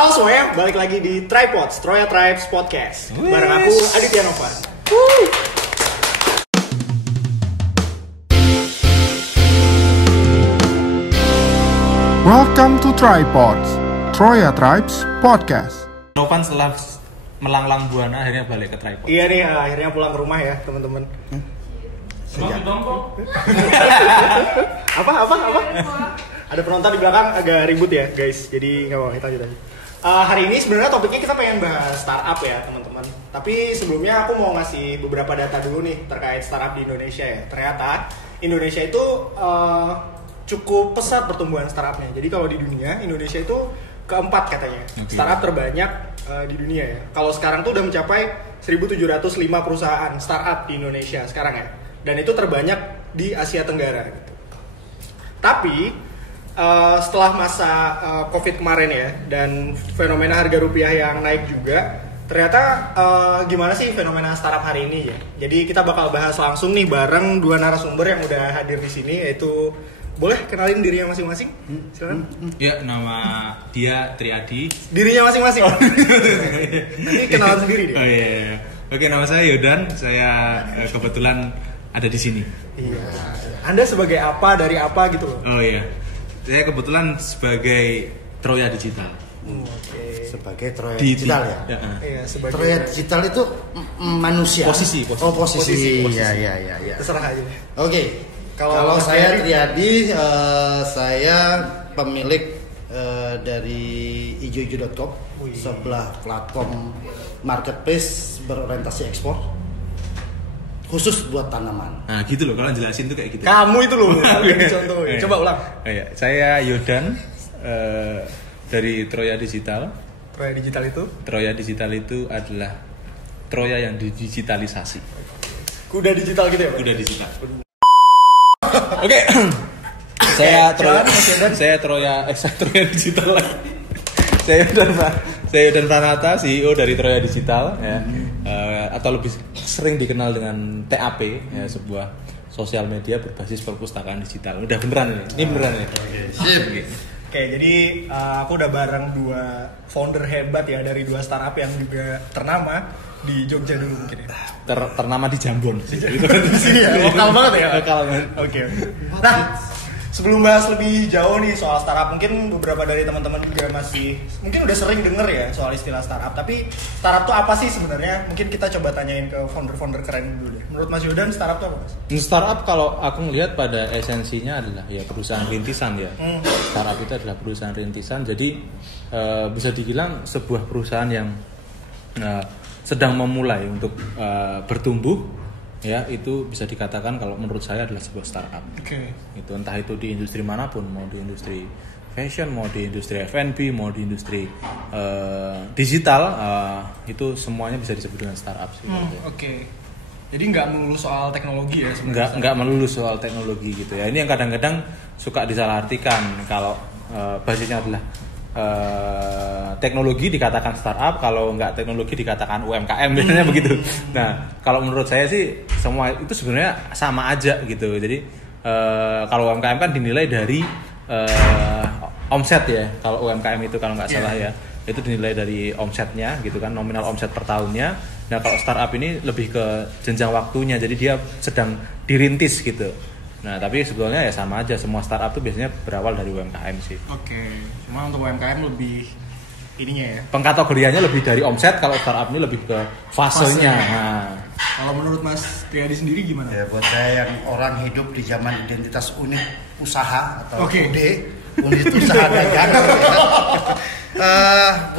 Halo semuanya, balik lagi di Tripods, Troya Tribes Podcast. Bareng aku, Aditya Nova. Welcome to Tripods, Troya Tribes Podcast. Novan setelah melanglang buana akhirnya balik ke Tripod. Iya nih, akhirnya pulang ke rumah ya teman-teman. Apa? Ada penonton di belakang agak ribut ya guys, jadi nggak apa-apa, kita lanjut aja. Hari ini sebenarnya topiknya kita pengen bahas startup ya teman-teman. Tapi sebelumnya aku mau ngasih beberapa data dulu nih terkait startup di Indonesia ya. Ternyata Indonesia itu cukup pesat pertumbuhan startupnya. Jadi kalau di dunia, Indonesia itu keempat katanya. Okay. Startup terbanyak di dunia ya. Kalau sekarang tuh udah mencapai 1.705 perusahaan startup di Indonesia sekarang ya. Dan itu terbanyak di Asia Tenggara gitu. Tapi setelah masa COVID kemarin ya dan fenomena harga rupiah yang naik juga, ternyata gimana sih fenomena startup hari ini ya? Jadi kita bakal bahas langsung nih bareng dua narasumber yang udah hadir di sini, yaitu boleh kenalin dirinya masing-masing? Silakan. Ya, nama dia Triadi. Dirinya masing-masing. Nanti kenalan sendiri deh. Oh iya. Oke, nama saya Yodan. Saya kebetulan ada di sini. Iya. Anda sebagai apa dari apa gitu loh? Oh iya. Saya kebetulan sebagai Troya Digital. Oke. Sebagai Troya Digital ya? Iya, sebagai Troya Digital itu manusia? Posisi. Oh, posisi. Iya. Terserah aja. Oke. Kalau saya Triadi, saya pemilik dari ijo-ijo.com, sebuah platform marketplace berorientasi ekspor, khusus buat tanaman. Nah gitu loh, kalau jelasin tuh kayak gitu. Kamu itu loh, contoh. Coba ulang. Iya, saya Yodan dari Troya Digital. Troya Digital itu? Troya Digital itu adalah Troya yang didigitalisasi. Kuda digital gitu ya, Pak? Kuda digital. Oke. Saya Troya Digital. Saya Yodan Pranata, CEO dari Troya Digital ya. Atau lebih sering dikenal dengan TAP ya, sebuah sosial media berbasis perpustakaan digital. Udah beneran ini. Ini beneran ya. Sip. Oke, jadi aku udah bareng dua founder hebat ya dari dua startup yang juga ternama di Jogja dulu mungkin ya. Ternama di Jambon. Iya, lokal banget ya. Lokal banget. Oke. Nah, sebelum bahas lebih jauh nih soal startup, mungkin beberapa dari teman-teman juga masih mungkin udah sering denger ya soal istilah startup. Tapi startup tuh apa sih sebenarnya? Mungkin kita coba tanyain ke founder-founder keren dulu deh. Menurut Mas Yodan, startup tuh apa, Mas? Startup kalau aku melihat pada esensinya adalah ya perusahaan rintisan ya. Startup itu adalah perusahaan rintisan. Jadi bisa dibilang sebuah perusahaan yang sedang memulai untuk bertumbuh, ya itu bisa dikatakan kalau menurut saya adalah sebuah startup. Oke. Itu entah itu di industri manapun, mau di industri fashion, mau di industri F&B, mau di industri digital, itu semuanya bisa disebut dengan startup sih. Oke. Jadi nggak melulu soal teknologi ya sebenarnya. Nggak melulu soal teknologi gitu ya. Ini yang kadang-kadang suka disalahartikan kalau basisnya adalah teknologi dikatakan startup, kalau nggak teknologi dikatakan UMKM biasanya begitu. Nah, kalau menurut saya sih semua itu sebenarnya sama aja gitu. Jadi kalau UMKM kan dinilai dari omset ya. Kalau UMKM itu kalau nggak salah ya, itu dinilai dari omsetnya gitu kan, nominal omset per tahunnya. Nah, kalau startup ini lebih ke jenjang waktunya. Jadi dia sedang dirintis gitu. Nah, tapi sebetulnya ya sama aja, semua startup tuh biasanya berawal dari UMKM sih. Oke, cuma untuk UMKM lebih ininya ya. Pengkategoriannya lebih dari omset, kalau startup ini lebih ke fasenya. Nah. Kalau menurut Mas Triadi sendiri gimana? Ya, buat saya yang orang hidup di zaman identitas unit usaha atau Oke. unit usaha dagang.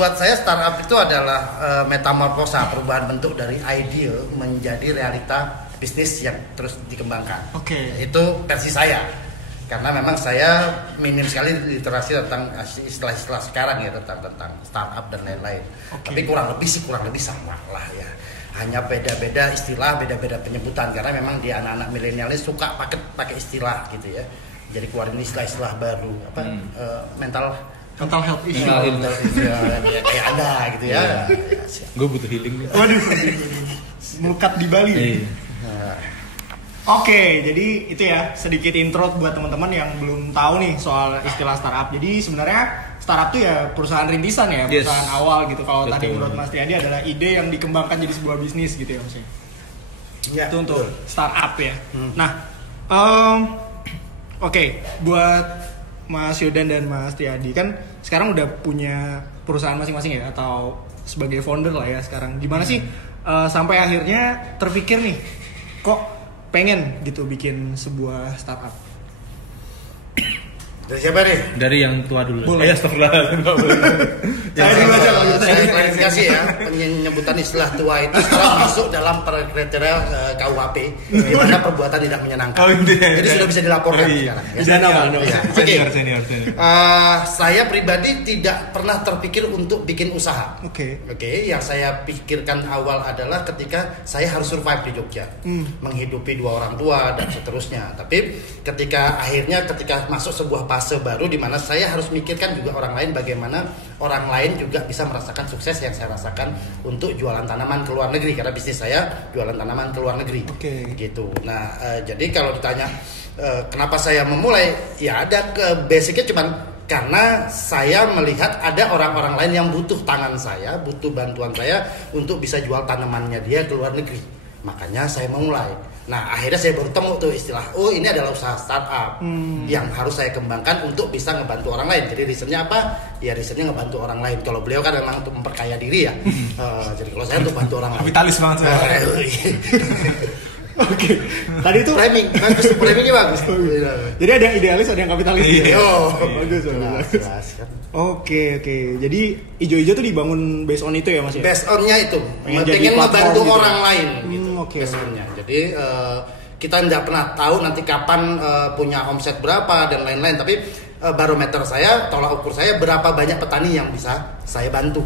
Buat saya startup itu adalah metamorfosa, perubahan bentuk dari ideal menjadi realita bisnis yang terus dikembangkan. Oke. Itu versi saya. Karena memang saya minim sekali literasi tentang istilah-istilah sekarang ya, tentang startup dan lain-lain. Okay. Tapi kurang lebih sama lah ya. Hanya beda-beda istilah, beda-beda penyebutan, karena memang di anak-anak milenial suka pakai istilah gitu ya. Jadi keluarin istilah-istilah baru mental health issue. Ya, kayak ada gitu ya. Gue butuh healing nih. Waduh. Melukat di Bali. Iya. Oke, jadi itu ya sedikit intro buat teman-teman yang belum tahu nih soal istilah startup. Jadi sebenarnya startup tuh ya perusahaan rintisan ya, perusahaan awal gitu. Kalau tadi menurut Mas Triadi adalah ide yang dikembangkan jadi sebuah bisnis gitu ya maksudnya. Ya, itu untuk startup ya. Nah, oke, buat Mas Yodan dan Mas Triadi kan sekarang udah punya perusahaan masing-masing ya atau sebagai founder lah ya sekarang. Gimana sih sampai akhirnya terpikir nih kok pengen gitu bikin sebuah startup? Dari siapa nih? Dari yang tua dulu. Boleh. Astagfirullah. Saya dulu aja kalau Saya klarifikasi ya, penyebutan istilah tua itu sekarang masuk dalam kriteria KUHP di mana perbuatan tidak menyenangkan. Jadi sudah bisa dilaporkan sekarang. Senior. Saya pribadi tidak pernah terpikir untuk bikin usaha. Oke, yang saya pikirkan awal adalah ketika saya harus survive di Jogja, menghidupi 2 orang tua dan seterusnya. Tapi ketika masuk sebuah fase baru di mana saya harus mikirkan juga orang lain, bagaimana orang lain juga bisa merasakan sukses yang saya rasakan untuk jualan tanaman ke luar negeri, karena bisnis saya jualan tanaman ke luar negeri. Gitu. Nah, jadi kalau ditanya kenapa saya memulai, ya ada basicnya cuman karena saya melihat ada orang-orang lain yang butuh tangan saya, butuh bantuan saya untuk bisa jual tanamannya dia ke luar negeri. Makanya saya memulai. Nah, akhirnya saya baru temu tuh istilah, ini adalah usaha startup yang harus saya kembangkan untuk bisa ngebantu orang lain. Jadi reasonnya apa? Ya reasonnya ngebantu orang lain. Kalau beliau kan memang untuk memperkaya diri ya. Jadi kalau saya untuk bantu orang lain. Kapitalis banget saya. Oke. Tadi itu framingnya bagus. Jadi ada yang idealis, ada yang kapitalis. Bagus. Oke. Jadi ijo-ijo tuh dibangun based on itu ya Mas ya? Based on-nya itu. Pengen membantu orang lain gitu. Based on-nya. Jadi kita tidak pernah tahu nanti kapan punya omset berapa dan lain-lain, tapi barometer saya, tolak ukur saya berapa banyak petani yang bisa saya bantu.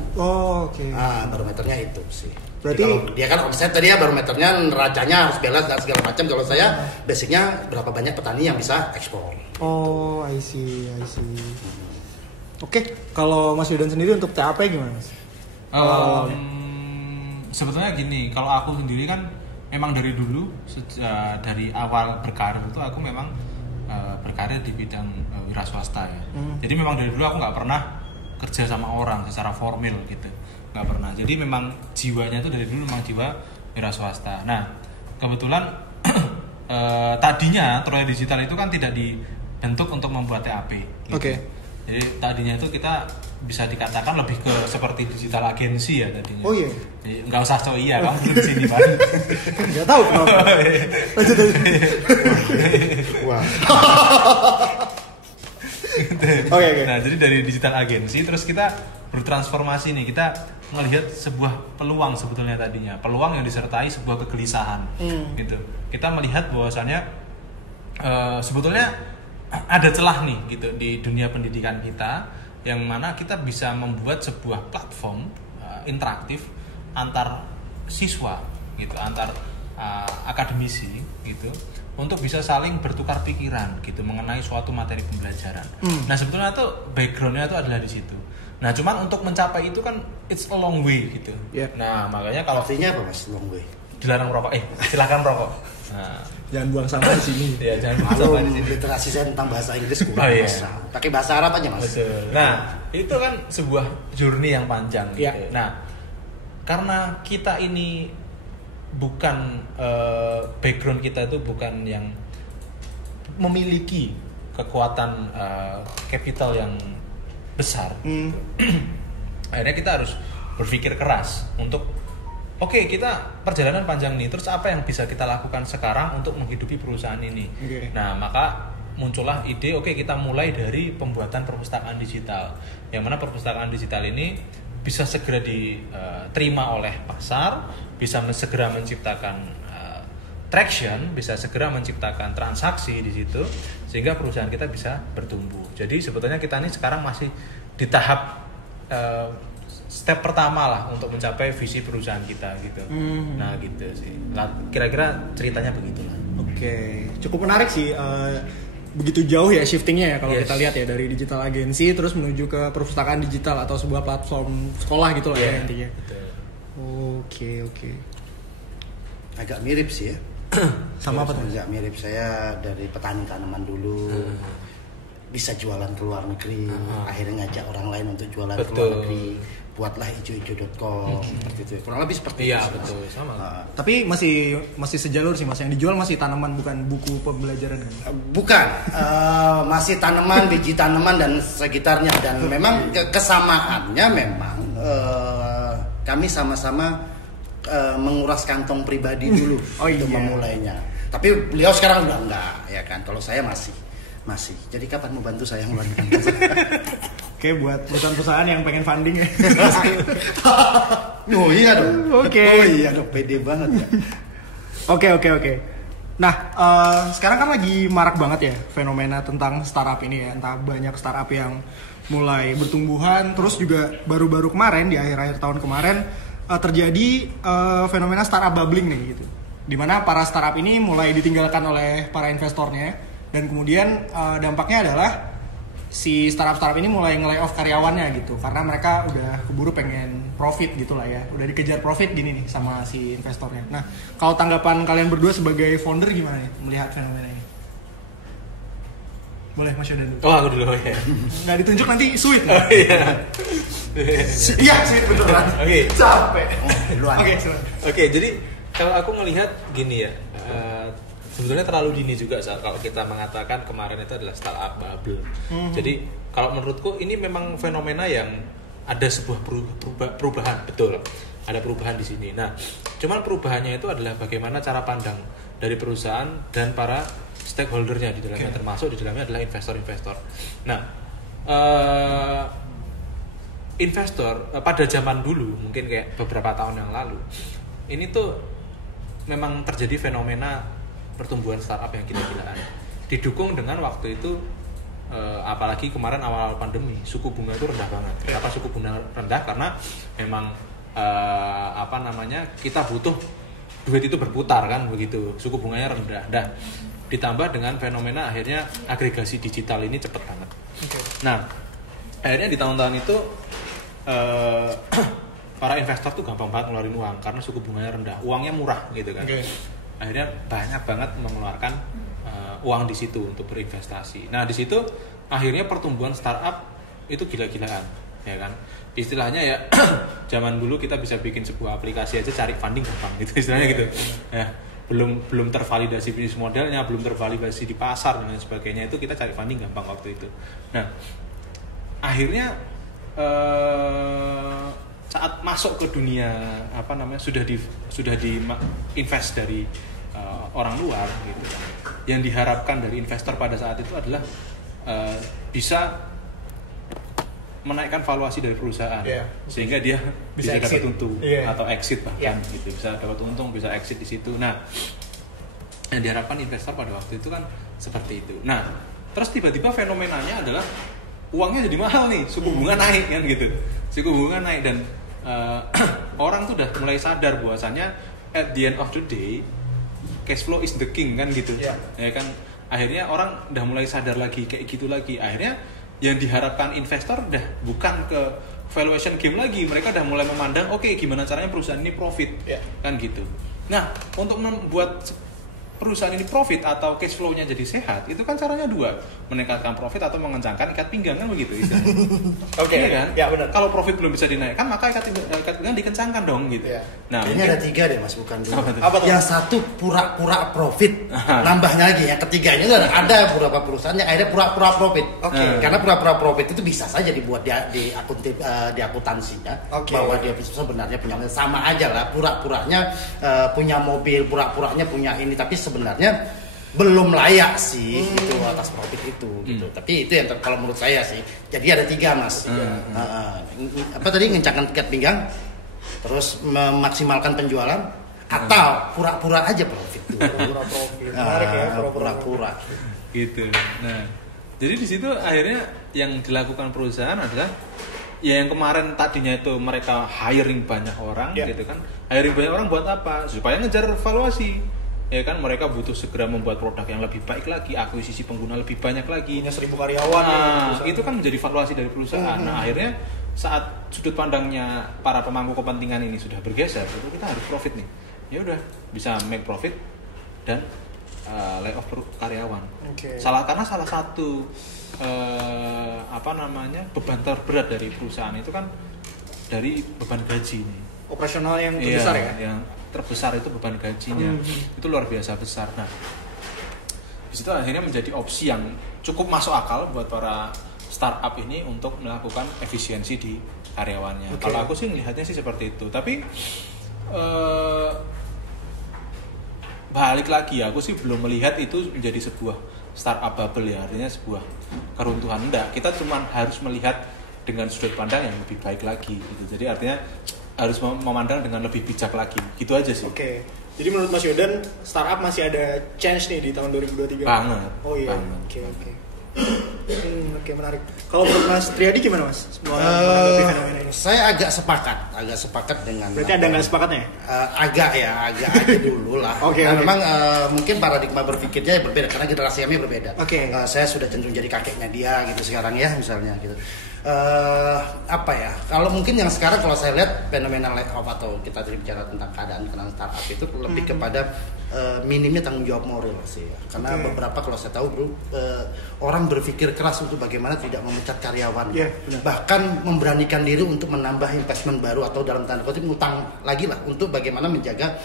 Barometernya itu sih. Berarti kalau dia kan omset tadi ya, barometernya neracanya harus balance dan segala macam. Kalau saya basicnya berapa banyak petani yang bisa ekspor. I see. Oke, kalau Mas Yudan sendiri untuk TAP gimana Mas? Sebetulnya gini, kalau aku sendiri kan memang dari dulu, dari awal berkarir itu aku memang berkarir di bidang wira swasta ya. Jadi memang dari dulu aku nggak pernah kerja sama orang secara formal gitu, nggak pernah. Jadi memang jiwanya itu dari dulu memang jiwa wira swasta. Nah kebetulan tadinya Troya Digital itu kan tidak dibentuk untuk membuat TAP. Gitu. Jadi tadinya itu kita bisa dikatakan lebih ke seperti digital agency ya tadinya. Jadi nggak usah iya kamu di sini Pak. Nggak tahu kenapa. Nah jadi dari digital agency terus kita bertransformasi nih, kita melihat sebuah peluang sebetulnya tadinya, peluang yang disertai sebuah kegelisahan gitu. Kita melihat bahwasannya sebetulnya ada celah nih gitu di dunia pendidikan kita, yang mana kita bisa membuat sebuah platform interaktif antar siswa gitu, antar akademisi gitu, untuk bisa saling bertukar pikiran gitu mengenai suatu materi pembelajaran. Nah sebetulnya tuh backgroundnya tuh adalah di situ. Nah cuman untuk mencapai itu kan it's a long way gitu. Nah makanya kalau artinya apa Mas long way? Dilarang merokok, silakan merokok. Nah, jangan buang sampah di sini. Ya, jangan buang sampah di sini. Literasi saya tentang bahasa Inggris kurang. Pakai bahasa Arab aja Mas. Betul. Nah, itu kan sebuah journey yang panjang gitu. Nah, karena kita ini bukan background kita itu bukan yang memiliki kekuatan capital yang besar. Akhirnya kita harus berpikir keras untuk kita perjalanan panjang nih, terus apa yang bisa kita lakukan sekarang untuk menghidupi perusahaan ini. Nah maka muncullah ide, kita mulai dari pembuatan perpustakaan digital, yang mana perpustakaan digital ini bisa segera diterima oleh pasar, bisa segera menciptakan traction, bisa segera menciptakan transaksi di situ, sehingga perusahaan kita bisa bertumbuh. Jadi sebetulnya kita ini sekarang masih di tahap step pertama lah untuk mencapai visi perusahaan kita gitu. Nah gitu sih. Kira-kira ceritanya begitulah. Cukup menarik sih. Begitu jauh ya shiftingnya ya kalau kita lihat ya, dari digital agency terus menuju ke perpustakaan digital atau sebuah platform sekolah gitu lah ya intinya. Oke. Agak mirip sih ya. Sama apa tuh? Ya, mirip saya dari petani tanaman dulu. Bisa jualan ke luar negeri, akhirnya ngajak orang lain untuk jualan ke luar negeri. Buatlah ijo-ijo.com seperti itu. Kurang lebih seperti itu. Iya, betul, sama. Tapi masih sejalur sih Mas, yang dijual masih tanaman bukan buku pembelajaran kan? Bukan, masih tanaman, biji tanaman dan sekitarnya, dan memang kesamaannya memang kami sama-sama menguras kantong pribadi dulu untuk memulainya. Tapi beliau sekarang udah enggak, ya kan? Kalau saya masih. Jadi kapan mau bantu saya ngeluarin kantong? Oke, buat perusahaan-perusahaan yang pengen funding ya. Oh iya dong. Oke. Oh iya dong, pede banget ya. Oke. Nah, sekarang kan lagi marak banget ya fenomena tentang startup ini ya. Entah banyak startup yang mulai bertumbuhan, terus juga baru-baru kemarin di akhir-akhir tahun kemarin terjadi fenomena startup bubbling nih gitu. Dimana para startup ini mulai ditinggalkan oleh para investornya, dan kemudian dampaknya adalah si startup ini mulai nge-layoff karyawannya gitu, karena mereka udah keburu pengen profit gitu lah ya, udah dikejar profit gini nih sama si investornya. Nah, kalau tanggapan kalian berdua sebagai founder gimana nih melihat fenomena ini? Boleh Mas Yodan dulu. Oh, aku dulu ya. Nggak ditunjuk nanti sweet. Oh iya. Iya sweet beneran. Oke. Capek. Oke. Oke, jadi kalau aku melihat gini ya, sebetulnya terlalu dini juga kalau kita mengatakan kemarin itu adalah startup bubble. Jadi kalau menurutku ini memang fenomena yang ada sebuah perubahan, betul. Ada perubahan di sini. Nah, cuman perubahannya itu adalah bagaimana cara pandang dari perusahaan dan para stakeholdernya di dalamnya, termasuk di dalamnya adalah investor-investor. Nah, investor pada zaman dulu, mungkin kayak beberapa tahun yang lalu, ini tuh memang terjadi fenomena pertumbuhan startup yang gila-gilaan. Didukung dengan waktu itu, apalagi kemarin awal-awal pandemi, suku bunga itu rendah banget. Kenapa suku bunga rendah? Karena memang kita butuh duit itu berputar kan begitu, suku bunganya rendah. Dan ditambah dengan fenomena akhirnya agregasi digital ini cepet banget. Nah, akhirnya di tahun-tahun itu para investor tuh gampang banget ngeluarin uang karena suku bunganya rendah, uangnya murah gitu kan. Akhirnya banyak banget mengeluarkan uang di situ untuk berinvestasi. Nah, di situ akhirnya pertumbuhan startup itu gila-gilaan, ya kan. Istilahnya ya zaman dulu kita bisa bikin sebuah aplikasi aja cari funding gampang gitu istilahnya gitu. Ya, belum tervalidasi bisnis modelnya, belum tervalidasi di pasar dan lain sebagainya, itu kita cari funding gampang waktu itu. Nah, akhirnya saat masuk ke dunia sudah di invest dari orang luar gitu kan. Yang diharapkan dari investor pada saat itu adalah bisa menaikkan valuasi dari perusahaan, sehingga dia bisa dapat untung atau exit bahkan gitu, bisa dapat untung, bisa exit di situ. Nah, yang diharapkan investor pada waktu itu kan seperti itu. Nah, terus tiba-tiba fenomenanya adalah uangnya jadi mahal nih, suku bunga naik kan gitu, suku bunga naik dan orang tuh udah mulai sadar bahwasannya at the end of the day cash flow is the king kan gitu, ya kan. Akhirnya orang udah mulai sadar lagi kayak gitu lagi. Akhirnya yang diharapkan investor udah bukan ke valuation game lagi, mereka udah mulai memandang oke, gimana caranya perusahaan ini profit, kan gitu. Nah, untuk membuat perusahaan ini profit atau cash flow-nya jadi sehat, itu kan caranya dua, meningkatkan profit atau mengencangkan ikat pinggang kan begitu istilahnya. Iya kan? Ya, benar. Kalau profit belum bisa dinaikkan, maka ikat pinggang dikencangkan dong gitu. Nah, ini ada 3 deh Mas, bukan 2. Apa tuh? Yang satu pura-pura profit, nambahnya lagi. Yang ketiganya ada beberapa perusahaan yang ada pura-pura profit. Karena pura-pura profit itu bisa saja dibuat di akuntansinya, bahwa dia sebenarnya punya, sama aja lah, pura-puranya punya mobil, pura-puranya punya ini, tapi sebenarnya belum layak sih itu atas profit itu gitu. Tapi itu yang kalau menurut saya sih. Jadi ada 3 Mas. Tadi ngencangkan ikat pinggang, terus memaksimalkan penjualan, atau pura-pura aja profit tuh. Pura-pura gitu. Nah, jadi di situ akhirnya yang dilakukan perusahaan adalah ya yang kemarin tadinya itu mereka hiring banyak orang gitu kan. Hiring banyak orang buat apa? Supaya ngejar valuasi. Ya kan, mereka butuh segera membuat produk yang lebih baik lagi, akuisisi pengguna lebih banyak lagi, punya 1000 karyawan. Nah, itu kan menjadi valuasi dari perusahaan. Nah, akhirnya saat sudut pandangnya para pemangku kepentingan ini sudah bergeser, itu kita harus profit nih. Ya udah, bisa make profit, dan layoff karyawan. Oke. Karena salah satu beban terberat dari perusahaan itu kan dari beban gaji nih. Operasional yang terbesar ya? Yang terbesar itu beban gajinya. Itu luar biasa besar. Nah, di situ akhirnya menjadi opsi yang cukup masuk akal buat para startup ini untuk melakukan efisiensi di karyawannya. Okay. Kalau aku sih melihatnya sih seperti itu. Tapi balik lagi, aku sih belum melihat itu menjadi sebuah startup bubble ya, artinya sebuah keruntuhan. Enggak, kita cuma harus melihat dengan sudut pandang yang lebih baik lagi gitu. Jadi artinya harus memandang dengan lebih bijak lagi. Gitu aja sih. Oke. Jadi menurut Mas Yodan, startup masih ada chance nih di tahun 2023? Banget. Oh iya. Banget. Oke. Oke, menarik. Kalau menurut Mas Triadi gimana, Mas? Menanggapi fenomena ini. Saya agak sepakat dengan. Berarti ada nggak sepakatnya? Agak aja dulu lah. Oke. Memang mungkin paradigma berpikirnya berbeda karena generasi kami berbeda. Oke. Saya sudah cenderung jadi kakeknya dia gitu sekarang ya misalnya gitu. Kalau mungkin yang sekarang kalau saya lihat fenomena layoff atau kita bicara tentang keadaan startup itu lebih kepada minimnya tanggung jawab moral sih ya. Karena beberapa kalau saya tahu bro, orang berpikir keras untuk bagaimana tidak memecat karyawan, bahkan memberanikan diri untuk menambah investment baru atau dalam tanda kutip ngutang lagi lah untuk bagaimana menjaga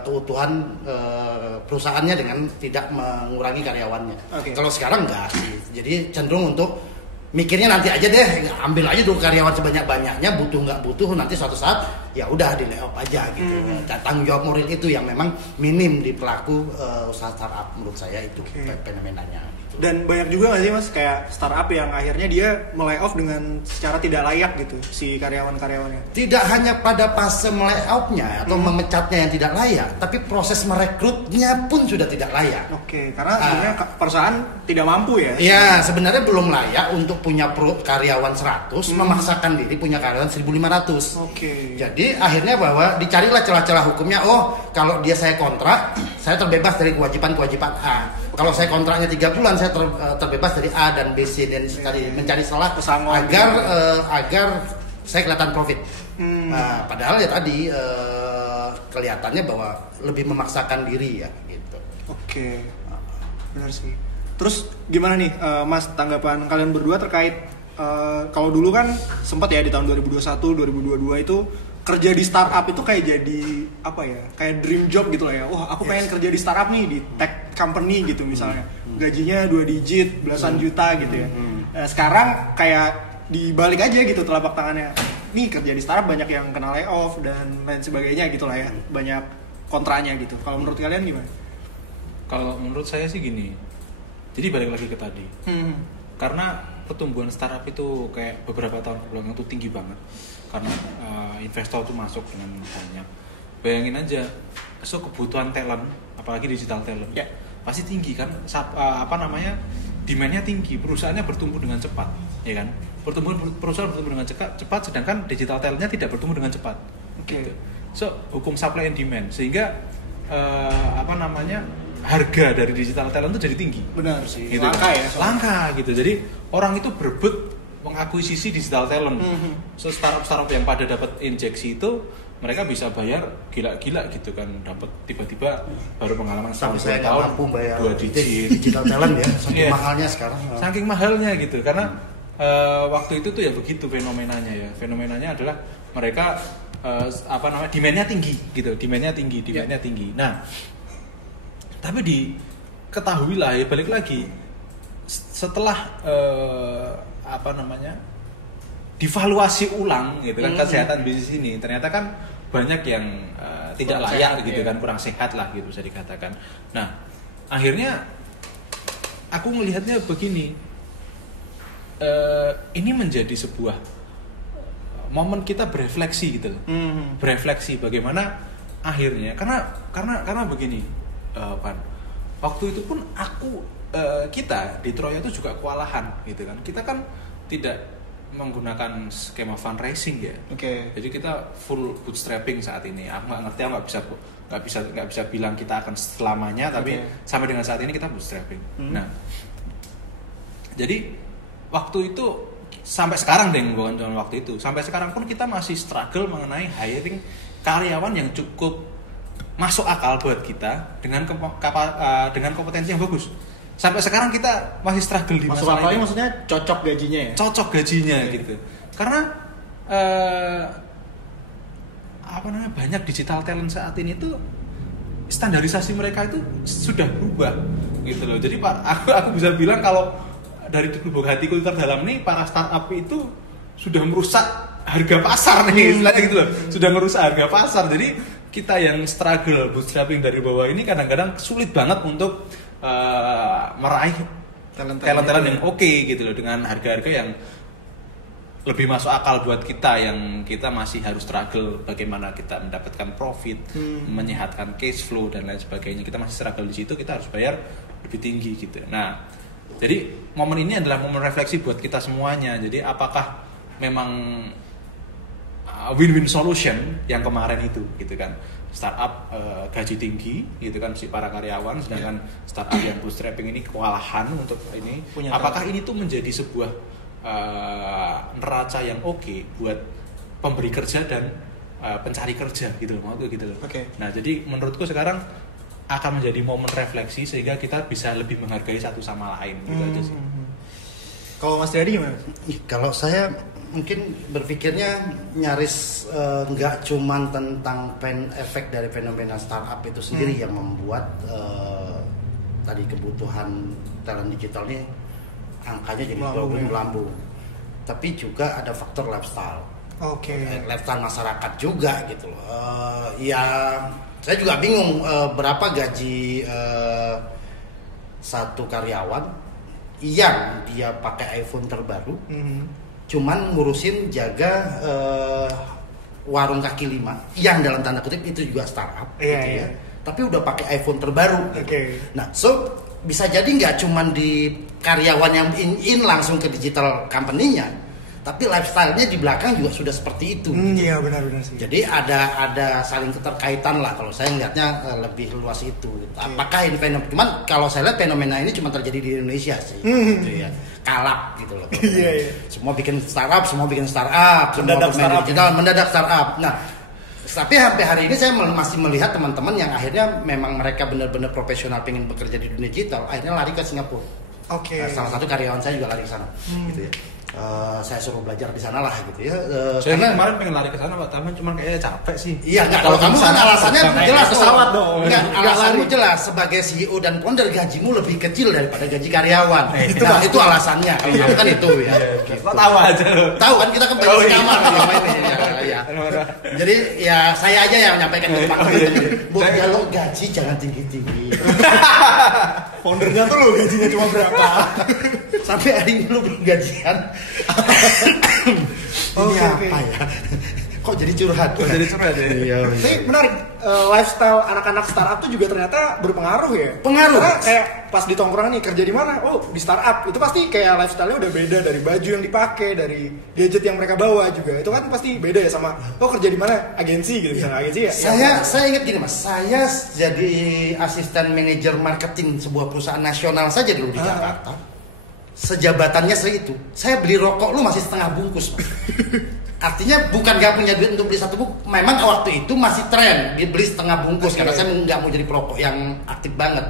keutuhan perusahaannya dengan tidak mengurangi karyawannya. Kalau sekarang enggak sih, jadi cenderung untuk mikirnya nanti aja deh, ambil aja dulu karyawan sebanyak-banyaknya, butuh nggak butuh nanti suatu saat ya udah di layoff aja gitu. Tanggung jawab moral itu yang memang minim di pelaku usaha startup menurut saya itu fenomenanya. Dan banyak juga nggak sih Mas kayak startup yang akhirnya dia melay-off dengan secara tidak layak gitu si karyawan-karyawannya? Tidak hanya pada fase melay-off-nya atau memecatnya yang tidak layak, tapi proses merekrutnya pun sudah tidak layak. Oke, karena sebenarnya perusahaan tidak mampu ya? Iya, sebenarnya belum layak untuk punya karyawan 100, memaksakan diri punya karyawan 1.500. Oke. Jadi akhirnya bahwa dicarilah celah-celah hukumnya. Oh, kalau dia saya kontrak, saya terbebas dari kewajiban-kewajiban A. Kalau saya kontraknya 3 bulan, saya terbebas dari A dan B, C dan tadi mencari celah agar saya kelihatan profit. Nah, padahal ya tadi kelihatannya bahwa lebih memaksakan diri ya gitu. Oke. Benar sih. Terus gimana nih Mas tanggapan kalian berdua terkait kalau dulu kan sempat ya di tahun 2021, 2022 itu kerja di startup itu kayak jadi apa ya, kayak dream job gitu lah ya. Wah, aku pengen kerja di startup nih, di tech company gitu misalnya. Gajinya 2 digit, belasan juta gitu ya. Nah, sekarang kayak dibalik aja gitu telapak tangannya. Nih kerja di startup banyak yang kena layoff dan lain sebagainya gitu lah ya. Banyak kontranya gitu. Kalau menurut kalian gimana? Kalau menurut saya sih gini. Jadi balik lagi ke tadi. Karena pertumbuhan startup itu kayak beberapa tahun belakang itu tinggi banget. Karena investor tuh masuk dengan banyak. Bayangin aja, so kebutuhan talent, apalagi digital talent, pasti tinggi kan? Demand-nya tinggi, perusahaannya bertumbuh dengan cepat, ya kan? Perusahaan bertumbuh dengan cepat, sedangkan digital talentnya tidak bertumbuh dengan cepat. Gitu. So hukum supply and demand, sehingga harga dari digital talent itu jadi tinggi. Benar sih. Gitu, langka ya. Langka gitu. Jadi orang itu berebut mengakuisisi digital talent. So startup yang pada dapat injeksi itu mereka bisa bayar gila-gila gitu kan, dapat tiba-tiba baru pengalaman Tapi saya nggak tahun mampu bayar 2 digit digital talent ya, saking mahalnya sekarang. Saking mahalnya gitu, karena waktu itu tuh ya begitu fenomenanya ya. Fenomenanya adalah mereka demand-nya tinggi gitu, demand-nya tinggi. Nah, tapi diketahui lah ya, balik lagi setelah divaluasi ulang gitu kan kesehatan bisnis ini, ternyata kan banyak yang tidak layak gitu kan, kurang sehat lah gitu bisa dikatakan. Nah, akhirnya aku melihatnya begini, ini menjadi sebuah momen kita berefleksi gitu loh. Berefleksi bagaimana akhirnya, karena begini Pan, waktu itu pun kita di Troya itu juga kewalahan gitu kan. Kita kan tidak menggunakan skema fundraising ya. Jadi kita full bootstrapping saat ini. Aku nggak ngerti, aku nggak bisa bilang kita akan selamanya, tapi sampai dengan saat ini kita bootstrapping. Nah, jadi waktu itu sampai sekarang bukan cuma waktu itu, sampai sekarang pun kita masih struggle mengenai hiring karyawan yang cukup masuk akal buat kita dengan dengan kompetensi yang bagus. Sampai sekarang kita masih struggle di Masuk masalah akalnya ini. maksudnya cocok gajinya ya? Cocok gajinya gitu. Karena banyak digital talent saat ini tuh standarisasi mereka itu sudah berubah gitu loh. Jadi Pak, aku bisa bilang kalau dari lubuk hatiku terdalam nih, para startup itu sudah merusak harga pasar nih, istilahnya gitu loh. Sudah merusak harga pasar. Jadi kita yang struggle bootstrapping dari bawah ini kadang-kadang sulit banget untuk meraih talent-talent yang oke gitu loh, dengan harga-harga yang lebih masuk akal buat kita, yang kita masih harus struggle bagaimana kita mendapatkan profit, menyehatkan cash flow dan lain sebagainya. Kita masih struggle di situ, kita harus bayar lebih tinggi gitu. Nah, jadi momen ini adalah momen refleksi buat kita semuanya. Jadi apakah memang win-win solution yang kemarin itu gitu kan, startup gaji tinggi gitu kan si para karyawan, sedangkan startup yang bootstrapping ini kewalahan untuk ini. Apakah ini tuh menjadi sebuah neraca yang oke buat pemberi kerja dan pencari kerja gitu loh, maksudku gitu loh. Nah, jadi menurutku sekarang akan menjadi momen refleksi sehingga kita bisa lebih menghargai satu sama lain gitu aja sih. Kalau Mas Jadi gimana? Kalau saya mungkin berpikirnya nyaris nggak cuman tentang efek dari fenomena startup itu sendiri yang membuat tadi kebutuhan talent digital ini angkanya jadi melambung, tapi juga ada faktor lifestyle. Lifestyle masyarakat juga gitu loh. Ya saya juga bingung berapa gaji satu karyawan yang dia pakai iPhone terbaru, cuman ngurusin jaga warung kaki lima yang dalam tanda kutip itu juga startup, gitu ya. Tapi udah pakai iPhone terbaru. Nah, so bisa jadi nggak cuman di karyawan yang in langsung ke digital company-nya, tapi lifestyle-nya di belakang juga sudah seperti itu. Iya, benar-benar sih. Jadi ada saling keterkaitan lah, kalau saya ngeliatnya lebih luas itu. Apakah ini fenomena? Cuman kalau saya lihat fenomena ini cuma terjadi di Indonesia sih, gitu ya. Kalap gitu loh. Semua bikin startup, semua mendadak startup digital, mendadak startup. Nah, tapi sampai hari ini saya masih melihat teman-teman yang akhirnya memang mereka benar-benar profesional pengen bekerja di dunia digital, akhirnya lari ke Singapura. Salah satu karyawan saya juga lari ke sana, gitu ya. Saya suruh belajar di sana lah gitu ya. Saya karena kemarin pengen lari ke sana Pak, tapi cuma kayaknya capek sih. Iya, enggak, kalau kamu kan alasannya jelas pesawat dong. Enggak, alasanmu jelas, sebagai CEO dan founder gajimu lebih kecil daripada gaji karyawan. Itu alasannya. Kalau kamu kan itu ya. Lo tahu aja lo. Tahu kan kita kan banyak kamar ya. Jadi ya saya aja yang menyampaikan ke Pak. Buat kalau gaji jangan tinggi-tinggi. Foundernya tuh lo gajinya cuma berapa? Sampai hari ini lu belum gajian. Ini apa ya? Kok jadi curhat? Iya. Tapi menarik, lifestyle anak-anak startup tuh juga ternyata berpengaruh ya. Pengaruh. Karena kayak pas di tongkrongan nih, kerja di mana? Oh, di startup. Itu pasti kayak lifestyle-nya udah beda, dari baju yang dipakai, dari gadget yang mereka bawa juga. Itu kan pasti beda ya sama kerja di mana? Agensi gitu, misalnya agensi ya. Saya ingat gini Mas, saya jadi asisten manajer marketing sebuah perusahaan nasional saja dulu di Jakarta. Sejabatannya itu, saya beli rokok lu masih setengah bungkus. Artinya bukan gak punya duit untuk beli satu bungkus, memang waktu itu masih tren beli setengah bungkus karena saya nggak mau jadi perokok yang aktif banget.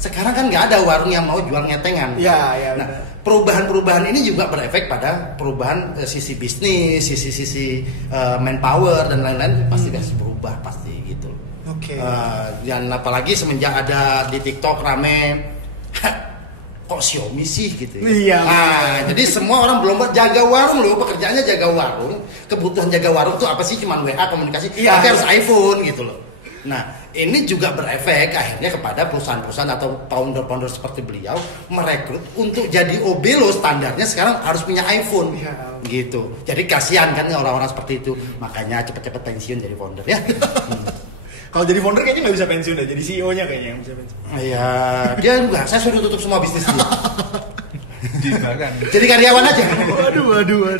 Sekarang kan nggak ada warung yang mau jual ngetengan. Nah, perubahan-perubahan ini juga berefek pada perubahan sisi bisnis, sisi manpower dan lain-lain pasti berubah pasti gitu. Dan apalagi semenjak ada di TikTok rame kok Xiaomi sih gitu ya. Nah, jadi semua orang belum jaga warung loh, pekerjaannya jaga warung. Kebutuhan jaga warung tuh apa sih? Cuman WA komunikasi, tapi harus iPhone gitu loh. Nah, ini juga berefek akhirnya kepada perusahaan-perusahaan atau founder-founder seperti beliau merekrut untuk jadi OB loh, standarnya sekarang harus punya iPhone. Gitu. Jadi kasihan kan orang-orang seperti itu. Makanya cepet-cepet pensiun jadi founder ya. Kalau jadi founder kayaknya nggak bisa pensiun deh, jadi CEO-nya kayaknya yang bisa pensiun. Iya, dia enggak, saya suruh tutup semua bisnis dia. Jadi karyawan aja. Waduh.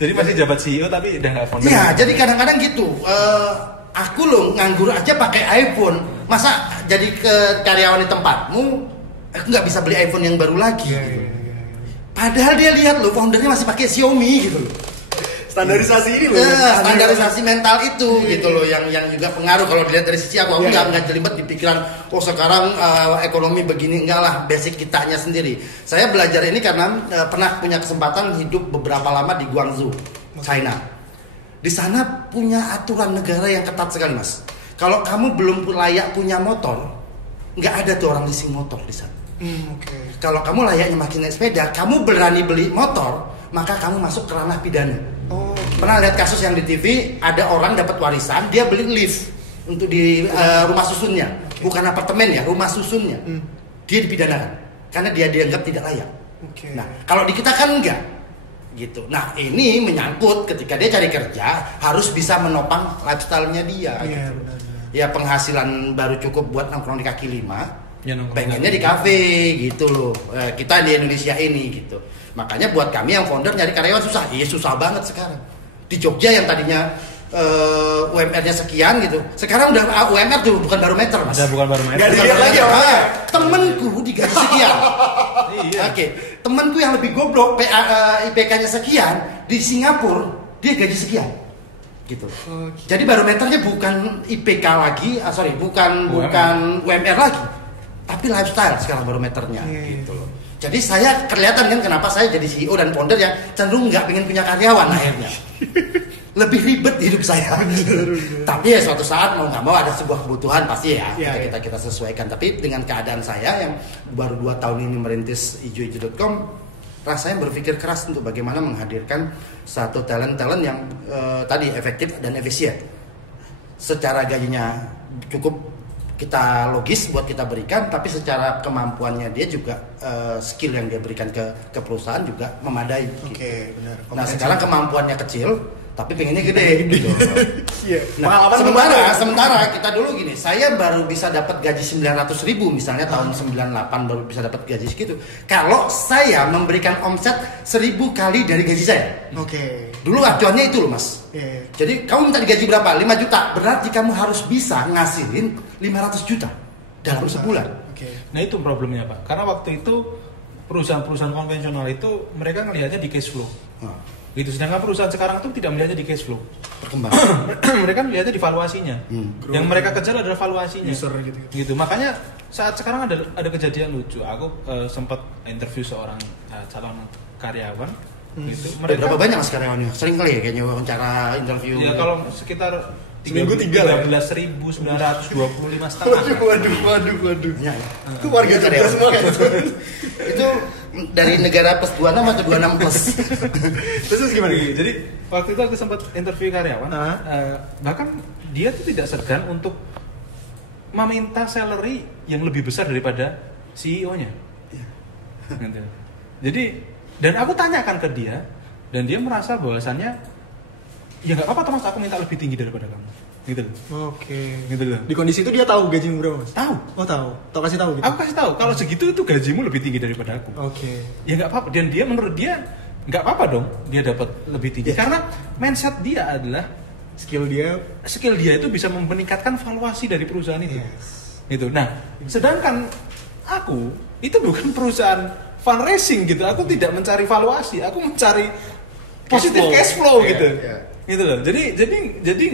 Jadi masih jabat CEO tapi udah nggak founder. Iya, jadi kadang-kadang gitu. Aku loh nganggur aja pakai iPhone. Masa jadi ke karyawan di tempatmu, aku nggak bisa beli iPhone yang baru lagi. Padahal dia lihat loh, foundernya masih pakai Xiaomi gitu. Standarisasi ini loh. Standarisasi mental itu gitu loh yang juga pengaruh kalau dilihat dari sisi aku nggak jelimet di pikiran sekarang ekonomi begini, enggak lah, basic kitanya sendiri. Saya belajar ini karena pernah punya kesempatan hidup beberapa lama di Guangzhou, China. Di sana punya aturan negara yang ketat sekali, Mas. Kalau kamu belum layak punya motor, nggak ada tuh orang leasing motor di sana. Kalau kamu layaknya makin naik sepeda, kamu berani beli motor, maka kamu masuk ke ranah pidana. Pernah lihat kasus yang di TV, ada orang dapat warisan, dia beli lift untuk di rumah susunnya, bukan apartemen ya, rumah susunnya. Dia dipidanakan karena dia dianggap tidak layak. Nah, kalau di kita kan enggak gitu. Nah, ini menyangkut ketika dia cari kerja harus bisa menopang lifestyle-nya dia. Gitu. Ya penghasilan baru cukup buat nongkrong di kaki lima, pengennya di kafe gitu loh. Kita di Indonesia ini gitu. Makanya buat kami yang founder nyari karyawan susah. Iya susah banget sekarang. Di Jogja yang tadinya UMR-nya sekian gitu, sekarang udah UMR tuh bukan barometer, Mas. Udah bukan barometer. Gak dilihat lagi ya, temenku digaji sekian. Oke, temenku yang lebih goblok, IPK-nya sekian di Singapura dia gaji sekian, gitu. Jadi barometernya bukan IPK lagi, bukan UMR lagi, tapi lifestyle sekarang barometernya, gitu loh. Jadi saya kelihatan kan kenapa saya jadi CEO dan founder yang cenderung nggak pengen punya karyawan akhirnya. Lebih ribet hidup saya. Tapi ya suatu saat mau nggak mau ada sebuah kebutuhan pasti ya, kita sesuaikan. Tapi dengan keadaan saya yang baru 2 tahun ini merintis ijo-ijo.com, rasanya berpikir keras untuk bagaimana menghadirkan satu talent yang tadi efektif dan efisien. Secara gajinya cukup kita logis buat kita berikan, tapi secara kemampuannya dia juga skill yang dia berikan ke perusahaan juga memadai. Benar. Nah sekarang kemampuannya kecil, tapi pengennya gede gitu. Nah, sementara kita dulu gini, saya baru bisa dapat gaji 900.000 misalnya tahun 98 baru bisa dapat gaji segitu. Kalau saya memberikan omset 1.000 kali dari gaji saya. Dulu acuannya itu loh, Mas. Jadi kamu minta digaji berapa? 5 juta. Berarti kamu harus bisa ngasihin 500 juta dalam sebulan. Nah itu problemnya, Pak. Karena waktu itu perusahaan-perusahaan konvensional itu mereka ngelihatnya di cash flow. Gitu. Sedangkan perusahaan sekarang itu tidak melihatnya di cash flow. Perkembangan. Mereka melihatnya di valuasinya. Yang mereka kejar adalah valuasinya. User gitu. Makanya saat sekarang ada kejadian lucu. Aku sempat interview seorang calon karyawan. Gitu. Berapa banyak Mas karyawannya? Sering kali ya kayaknya wawancara interview. Ya kalau sekitar seminggu 3 lah. 13.925 setengah. Waduh. Ya. Itu warga Jogja semua kan? Itu dari negara plus 26 atau 26 plus. Terus gimana? Jadi waktu itu aku sempat interview karyawan. Bahkan dia tuh tidak segan untuk meminta salary yang lebih besar daripada CEO-nya. Gitu. Jadi dan aku tanyakan ke dia dan dia merasa bahwasannya ya nggak apa-apa Mas, aku minta lebih tinggi daripada kamu. Gitu loh. Gitu loh. Di kondisi itu dia tahu gajimu berapa, Mas? Tahu. Oh, tahu. Kasih tahu gitu. Aku kasih tahu kalau segitu itu gajimu lebih tinggi daripada aku. Ya nggak apa-apa. Dan dia menurut dia nggak apa-apa dong dia dapat lebih tinggi karena mindset dia adalah skill dia itu bisa meningkatkan valuasi dari perusahaan itu. Gitu. Nah, sedangkan aku itu bukan perusahaan fundraising gitu. Aku tidak mencari valuasi, aku mencari positif cash flow gitu. Gitu loh. Jadi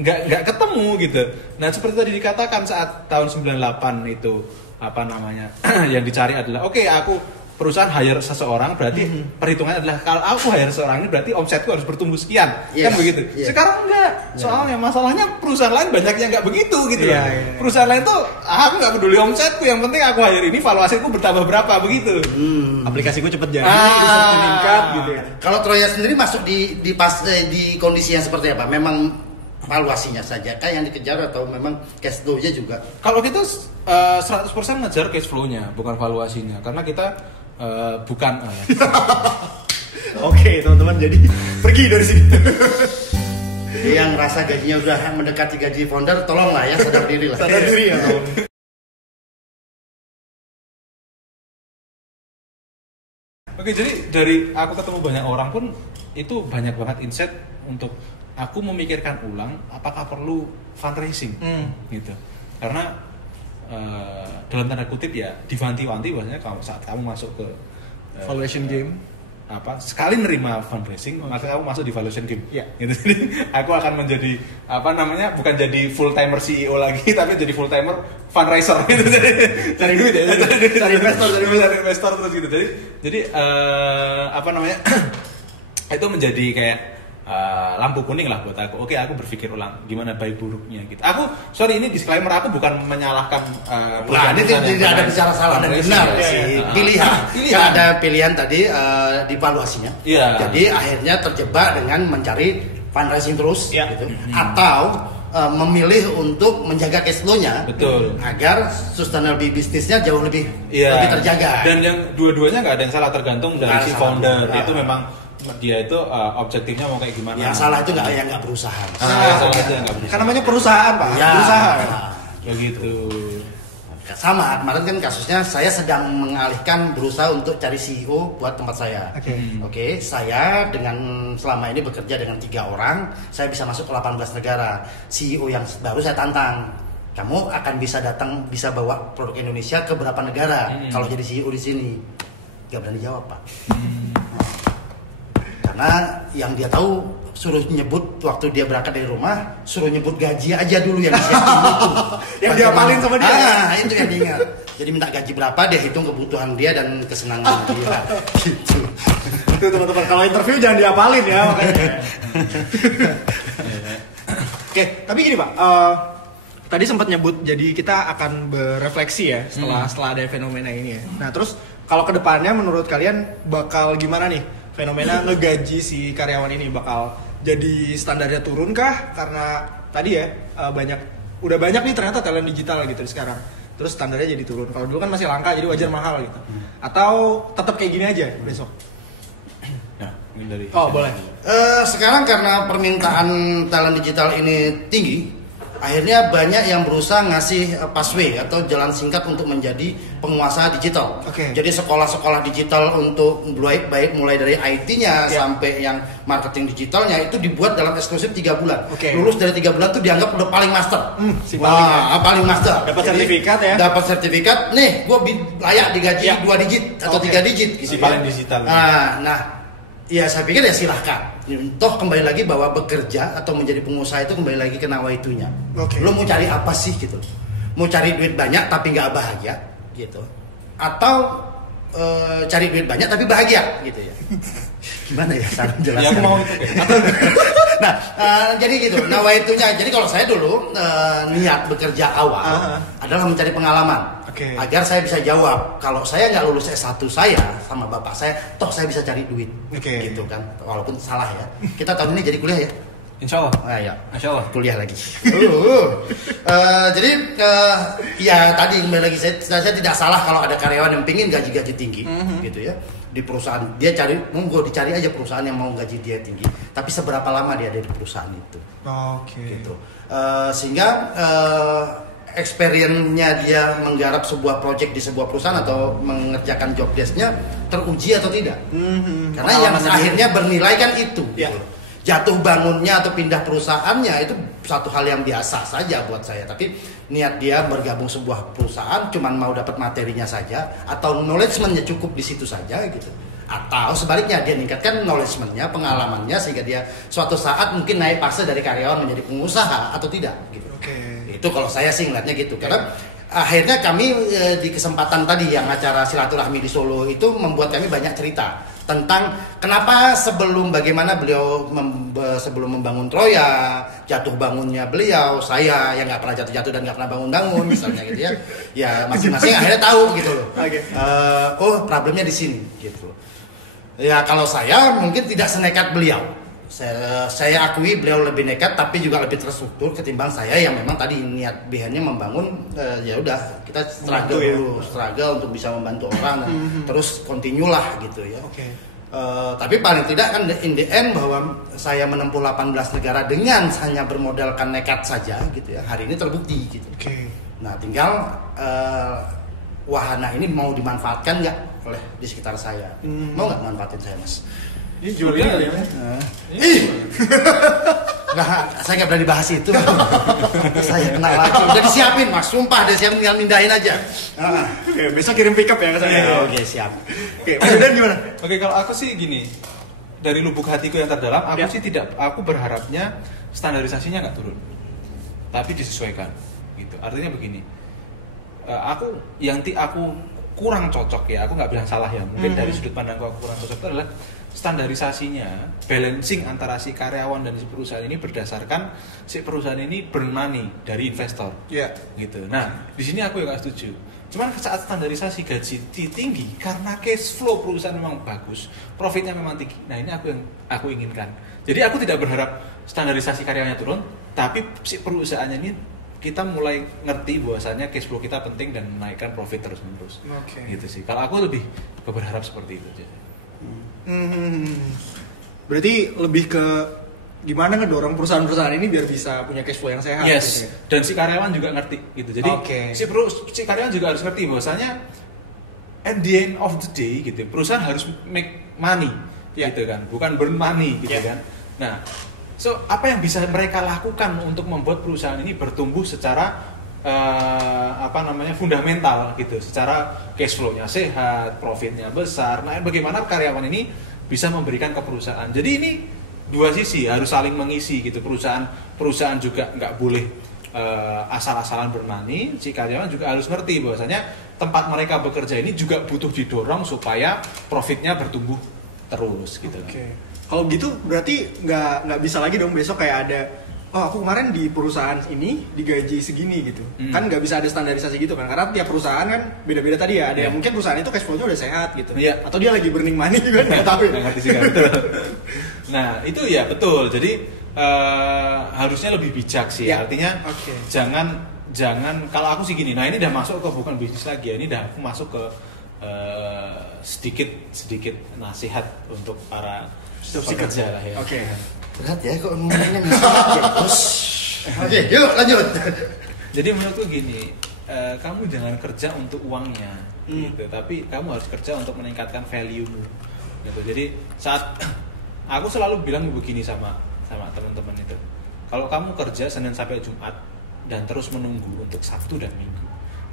nggak ketemu gitu. Nah, seperti tadi dikatakan saat tahun 98 itu apa namanya? yang dicari adalah aku perusahaan hire seseorang berarti perhitungannya adalah kalau aku hire seseorang ini berarti omsetku harus bertumbuh sekian. Kan begitu. Sekarang enggak. Soalnya masalahnya perusahaan lain banyak yang enggak begitu gitu loh. Perusahaan lain tuh aku enggak peduli omsetku, yang penting aku hire ini valuasiku bertambah berapa begitu. Aplikasiku cepet jadi, bisa meningkat gitu ya. Kalau Troya sendiri masuk di kondisi yang seperti apa? Memang valuasinya saja kah yang dikejar atau memang cash flow-nya juga? Kalau kita 100% ngejar cash flow-nya, bukan valuasinya. Karena kita bukan Oke, teman-teman, jadi pergi dari sini. Yang rasa gajinya udah mendekati gaji founder, tolonglah ya, sadar diri lah. Sadar diri ya. Oke, jadi dari aku ketemu banyak orang pun itu banyak banget insight untuk aku memikirkan ulang apakah perlu fundraising gitu. Karena dalam tanda kutip ya diwanti-wanti bahwasanya kalau saat kamu masuk ke valuation game sekali nerima fundraising maka aku masuk di valuation game. Iya. Gitu. Jadi aku akan menjadi bukan jadi full timer CEO lagi tapi jadi full timer fundraiser gitu. Jadi Cari duit ya. cari investor terus gitu. Jadi itu menjadi kayak lampu kuning lah buat aku. Oke, aku berpikir ulang gimana baik buruknya gitu. Ini disclaimer, aku bukan menyalahkan Nah, ini tidak ada bicara salah dan benar sih. Pilihan. Kan ada pilihan tadi di valuasinya. Iya. Jadi akhirnya terjebak dengan mencari fundraising terus gitu. Atau memilih untuk menjaga cash flow-nya. Betul. Agar sustainable bisnisnya jauh lebih terjaga. Dan yang dua-duanya nggak ada yang salah, tergantung dari si founder. Itu memang dia itu objektifnya mau kayak gimana. Yang salah itu nggak berusaha. Yang salah itu yang nggak berusaha. Kan namanya perusahaan, Pak. Ya. Berusaha. Begitu. Sama, kemarin kan kasusnya saya sedang mengalihkan berusaha untuk cari CEO buat tempat saya. Oke, saya dengan selama ini bekerja dengan 3 orang, saya bisa masuk ke 18 negara. CEO yang baru saya tantang, kamu akan bisa bawa produk Indonesia ke berapa negara kalau jadi CEO di sini? Gak berani jawab, Pak. Karena yang dia tahu suruh nyebut waktu dia berangkat dari rumah, suruh nyebut gaji aja dulu yang disiapin itu. Yang diapalin sama dia. Itu yang diingat. Jadi minta gaji berapa, dia hitung kebutuhan dia dan kesenangan dia. Gitu. Itu teman-teman, kalau interview jangan diapalin ya makanya. Oke, tapi gini Pak, tadi sempat nyebut jadi kita akan berefleksi ya setelah ada fenomena ini ya. Nah terus kalau kedepannya menurut kalian bakal gimana nih? Fenomena ngegaji si karyawan ini bakal jadi standarnya turun kah? Karena tadi ya udah banyak nih ternyata talent digital gitu sekarang. Terus standarnya jadi turun. Kalau dulu kan masih langka jadi wajar mahal gitu. Atau tetap kayak gini aja besok? Ya, mungkin dari. Boleh. Sekarang karena permintaan talent digital ini tinggi, akhirnya banyak yang berusaha ngasih pathway atau jalan singkat untuk menjadi penguasa digital. Jadi sekolah-sekolah digital untuk baik mulai dari IT-nya sampai yang marketing digitalnya itu dibuat dalam eksklusif 3 bulan. Lulus dari 3 bulan tuh dianggap udah paling master. Paling master. Dapat sertifikat ya. Dapat sertifikat, nih gue layak digaji 2 digit atau 3 digit gitu. Si paling digital. Ya saya pikir ya silahkan. Toh kembali lagi bahwa bekerja atau menjadi pengusaha itu kembali lagi ke nawaitunya. Lo mau cari apa sih gitu? Mau cari duit banyak tapi nggak bahagia gitu? Atau cari duit banyak tapi bahagia gitu ya? Gimana ya cara jelaskan? Ya aku mau itu. Jadi gitu. Nawaitunya. Jadi kalau saya dulu niat bekerja awal adalah mencari pengalaman. Agar saya bisa jawab, kalau saya nggak lulus S1 saya sama bapak saya, toh saya bisa cari duit, gitu kan, walaupun salah ya. Kita tahun ini jadi kuliah ya? Insya Allah. Insya Allah kuliah lagi. Jadi ya tadi kembali lagi saya tidak salah kalau ada karyawan yang pingin gaji tinggi, gitu ya. Di perusahaan dia cari, monggo dicari aja perusahaan yang mau gaji dia tinggi. Tapi seberapa lama dia ada di perusahaan itu? Gitu. Sehingga experience-nya dia menggarap sebuah project di sebuah perusahaan atau mengerjakan job desk-nya teruji atau tidak. Karena yang akhirnya bernilai kan itu. Gitu. Jatuh bangunnya atau pindah perusahaannya itu satu hal yang biasa saja buat saya. Tapi niat dia bergabung sebuah perusahaan cuman mau dapat materinya saja atau knowledge-nya cukup di situ saja gitu. Atau sebaliknya dia meningkatkan knowledge-nya, pengalamannya sehingga dia suatu saat mungkin naik fase dari karyawan menjadi pengusaha atau tidak gitu. Itu kalau saya sih ngeliatnya gitu. Karena akhirnya kami di kesempatan tadi yang acara silaturahmi di Solo itu membuat kami banyak cerita tentang kenapa bagaimana beliau sebelum membangun Troya, jatuh bangunnya beliau, saya yang nggak pernah jatuh-jatuh dan nggak pernah bangun-bangun misalnya gitu ya. Ya masing-masing akhirnya tahu gitu loh. Problemnya di sini gitu. Ya kalau saya mungkin tidak senekat beliau. Saya akui beliau lebih nekat tapi juga lebih terstruktur ketimbang saya yang memang tadi niat behind-nya membangun ya udah kita struggle untuk bisa membantu orang dan terus continue lah gitu ya. Tapi paling tidak kan in the end bahwa saya menempuh 18 negara dengan hanya bermodalkan nekat saja gitu ya. Hari ini terbukti gitu. Nah, tinggal wahana ini mau dimanfaatkan nggak oleh di sekitar saya. Mau nggak manfaatin saya, Mas? Ini jual ya. Saya nggak berani bahas itu. Saya kenal lagi. Udah disiapin mas, sumpah deh, siap tinggal mindahin aja. Oke, besok kirim pick up ya ke saya. Oke, siap. Oke, Mas Yudan gimana? Oke, kalau aku sih gini, dari lubuk hatiku yang terdalam, aku Ya. sih aku berharapnya standarisasinya nggak turun, tapi disesuaikan, gitu. Artinya begini, aku kurang cocok ya, aku nggak bilang salah ya, mungkin dari sudut pandangku aku kurang cocok itu adalah standarisasinya, balancing antara si karyawan dan si perusahaan ini berdasarkan si perusahaan ini burn money dari investor, Iya. gitu. Nah, di sini aku yang nggak setuju. Cuman saat standarisasi gaji tinggi karena cash flow perusahaan memang bagus, profitnya memang tinggi. Nah, ini yang aku inginkan. Jadi aku tidak berharap standarisasi karyawannya turun, tapi si perusahaannya ini kita mulai ngerti bahwasanya cash flow kita penting dan menaikkan profit terus-menerus. Oke. Gitu sih. Kalau aku lebih berharap seperti itu aja. Berarti lebih ke gimana ngedorong perusahaan-perusahaan ini biar bisa punya cash flow yang sehat. Yes. gitu ya? Dan si karyawan juga ngerti gitu. Jadi Oke. si karyawan juga harus ngerti bahwasanya at the end of the day gitu, perusahaan harus make money, Ya. gitu kan, bukan burn money gitu Ya. kan. Nah, so apa yang bisa mereka lakukan untuk membuat perusahaan ini bertumbuh secara fundamental gitu, secara cash flow-nya sehat, profitnya besar. Nah, bagaimana karyawan ini bisa memberikan ke perusahaan. Jadi ini dua sisi harus saling mengisi gitu. Perusahaan juga nggak boleh asal-asalan bermani. Si karyawan juga harus ngerti bahwasanya tempat mereka bekerja ini juga butuh didorong supaya profitnya bertumbuh terus gitu. Oke. Kalau gitu berarti nggak bisa lagi dong besok kayak ada, oh aku kemarin di perusahaan ini digaji segini gitu. Kan nggak bisa ada standarisasi gitu kan, karena tiap perusahaan kan beda-beda tadi ya. Ada yang mungkin perusahaan itu cash flow-nya udah sehat gitu. Iya. Atau dia lagi burning money juga nggak tahu. Nggak ngerti sih kan. Nah itu ya betul. Jadi harusnya lebih bijak sih. Ya. Artinya Oke. jangan kalau aku sih gini. Nah ini udah masuk ke bukan bisnis lagi ya. Ini udah aku masuk ke sedikit nasihat untuk para pekerja lah ya. Oke. Berat ya kok ngomongnya nasihat ya bos. Oke, yuk lanjut. Jadi menurutku gini, kamu jangan kerja untuk uangnya, gitu. Tapi kamu harus kerja untuk meningkatkan value-mu, gitu. Jadi saat aku selalu bilang begini sama teman-teman itu, kalau kamu kerja Senin sampai Jumat dan terus menunggu untuk Sabtu dan Minggu,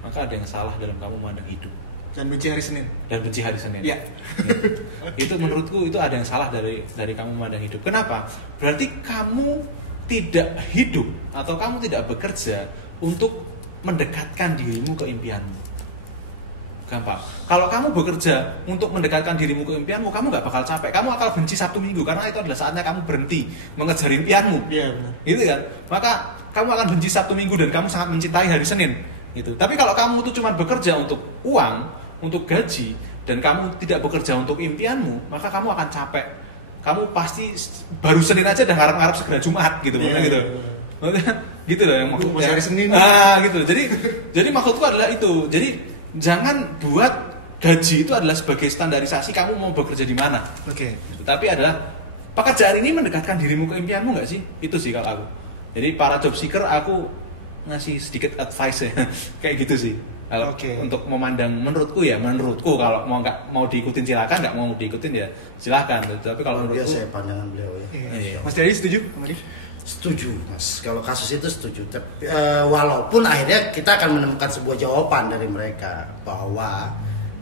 maka ada yang salah dalam kamu memandang hidup. Dan benci hari Senin. Dan benci hari Senin. Iya. Gitu. Itu menurutku itu ada yang salah dari kamu memandang hidup. Kenapa? Berarti kamu tidak hidup atau kamu tidak bekerja untuk mendekatkan dirimu ke impianmu. Gampang. Kalau kamu bekerja untuk mendekatkan dirimu ke impianmu, kamu nggak bakal capek. Kamu akan benci Sabtu Minggu karena itu adalah saatnya kamu berhenti mengejar impianmu. Iya benar. Gitu kan? Maka kamu akan benci Sabtu Minggu dan kamu sangat mencintai hari Senin. Gitu. Tapi kalau kamu itu cuma bekerja untuk uang, untuk gaji, dan kamu tidak bekerja untuk impianmu, maka kamu akan capek. Kamu pasti baru Senin aja dan ngarep-ngarep segera Jumat gitu, Iya, gitu. iya. Gitu loh yang maksudnya. Masih hari Senin. Gitu. Jadi maksudku adalah itu. Jadi jangan buat gaji itu adalah sebagai standarisasi kamu mau bekerja di mana. Oke. Tapi adalah pekerjaan ini mendekatkan dirimu ke impianmu nggak sih? Itu sih kalau aku. Jadi para job seeker aku ngasih sedikit advice ya. Kayak gitu sih. Kalau untuk memandang menurutku kalau mau diikutin silakan, nggak mau diikutin ya silakan. Tapi kalau menurutku Biasa ya pandangan beliau ya. Iya. Mas Dedi setuju sama dia? Setuju mas, kalau kasus itu setuju. Tapi walaupun akhirnya kita akan menemukan sebuah jawaban dari mereka bahwa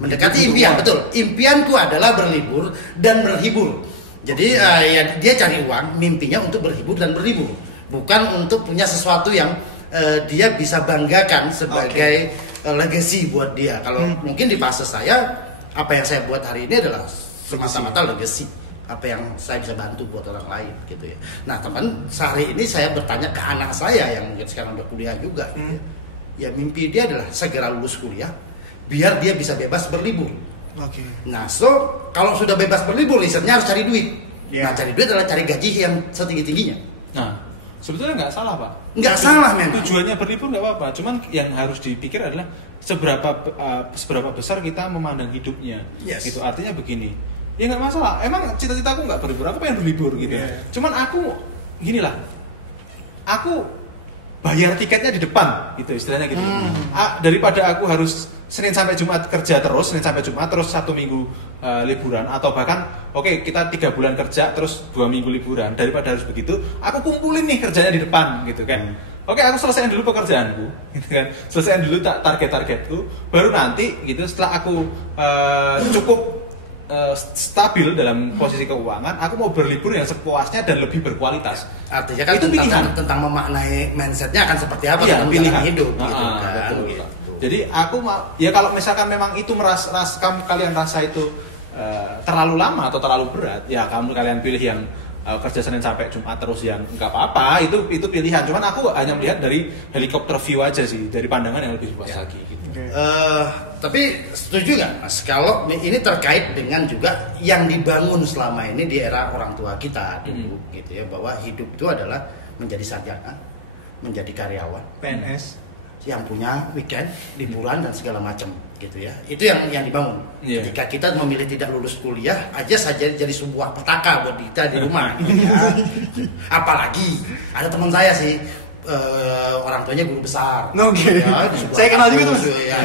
mendekati impian, betul. Impianku adalah berlibur dan berhibur. Jadi ya dia cari uang, mimpinya untuk berhibur dan berlibur, bukan untuk punya sesuatu yang dia bisa banggakan sebagai legacy buat dia. Kalau mungkin di fase saya, apa yang saya buat hari ini adalah semata-mata legacy. Apa yang saya bisa bantu buat orang lain gitu ya. Nah teman, sehari ini saya bertanya ke anak saya yang mungkin sekarang udah kuliah juga gitu ya. Ya mimpi dia adalah segera lulus kuliah biar dia bisa bebas berlibur. Oke. Nah so kalau sudah bebas berlibur, risetnya harus cari duit. Yeah. Nah cari duit adalah cari gaji yang setinggi-tingginya. Nah, sebetulnya nggak salah pak. Nggak salah memang. Tujuannya berlibur nggak apa-apa. Cuman yang harus dipikir adalah seberapa besar kita memandang hidupnya. Yes. Itu artinya begini. Ya nggak masalah. Emang cita-citaku nggak berlibur. Aku pengen berlibur gitu. Yeah. Cuman aku gini lah. Aku bayar tiketnya di depan gitu istilahnya gitu. Daripada aku harus Senin sampai Jumat kerja terus, Senin sampai Jumat terus 1 minggu liburan, atau bahkan oke, kita 3 bulan kerja terus 2 minggu liburan, daripada harus begitu aku kumpulin nih kerjanya di depan gitu kan. Oke, aku selesaiin dulu pekerjaanku gitu kan, selesaiin dulu target-targetku, baru nanti gitu setelah aku cukup stabil dalam posisi keuangan, aku mau berlibur yang sepuasnya dan lebih berkualitas. Artinya kan itu pilihan tentang memaknai mindsetnya akan seperti apa iya, dalam pilihan hidup gitu kan. betul. Gitu. Jadi aku ya kalau misalkan memang itu kalian rasa itu terlalu lama atau terlalu berat, ya kalian pilih yang kerja Senin sampai Jumat terus, yang nggak apa-apa, itu pilihan. Cuman aku hanya melihat dari helikopter view aja sih, dari pandangan yang lebih luas lagi gitu. Tapi setuju nggak Mas kalau ini terkait dengan juga yang dibangun selama ini di era orang tua kita dulu gitu ya, bahwa hidup itu adalah menjadi sarjana, menjadi karyawan, PNS yang punya weekend, liburan dan segala macam gitu ya. Itu yang dibangun. Yeah. Ketika kita memilih tidak lulus kuliah aja saja jadi sebuah petaka buat kita di rumah gitu ya. Apalagi ada teman saya sih orang tuanya guru besar. Oke. Ya, Saya kenal juga tuh. Ya,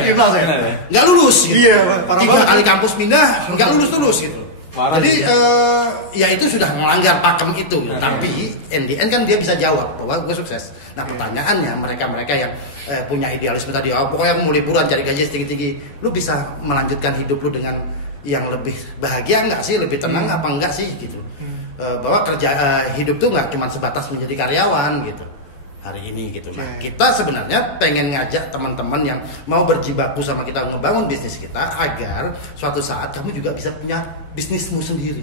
Kenal saya. nggak lulus gitu. Iya, parah 3 banget. kali kampus pindah nggak lulus gitu. Parah Jadi ya itu sudah melanggar pakem itu. Nah, Tapi in the end kan dia bisa jawab bahwa gue sukses. Nah pertanyaannya mereka yang punya idealisme tadi, pokoknya mau liburan cari gaji tinggi-tinggi, lu bisa melanjutkan hidup lu dengan yang lebih bahagia nggak sih, lebih tenang apa enggak sih gitu. Bahwa hidup tuh nggak cuma sebatas menjadi karyawan gitu hari ini gitu. Nah kita sebenarnya pengen ngajak teman-teman yang mau berjibaku sama kita ngebangun bisnis kita agar suatu saat kamu juga bisa punya bisnismu sendiri.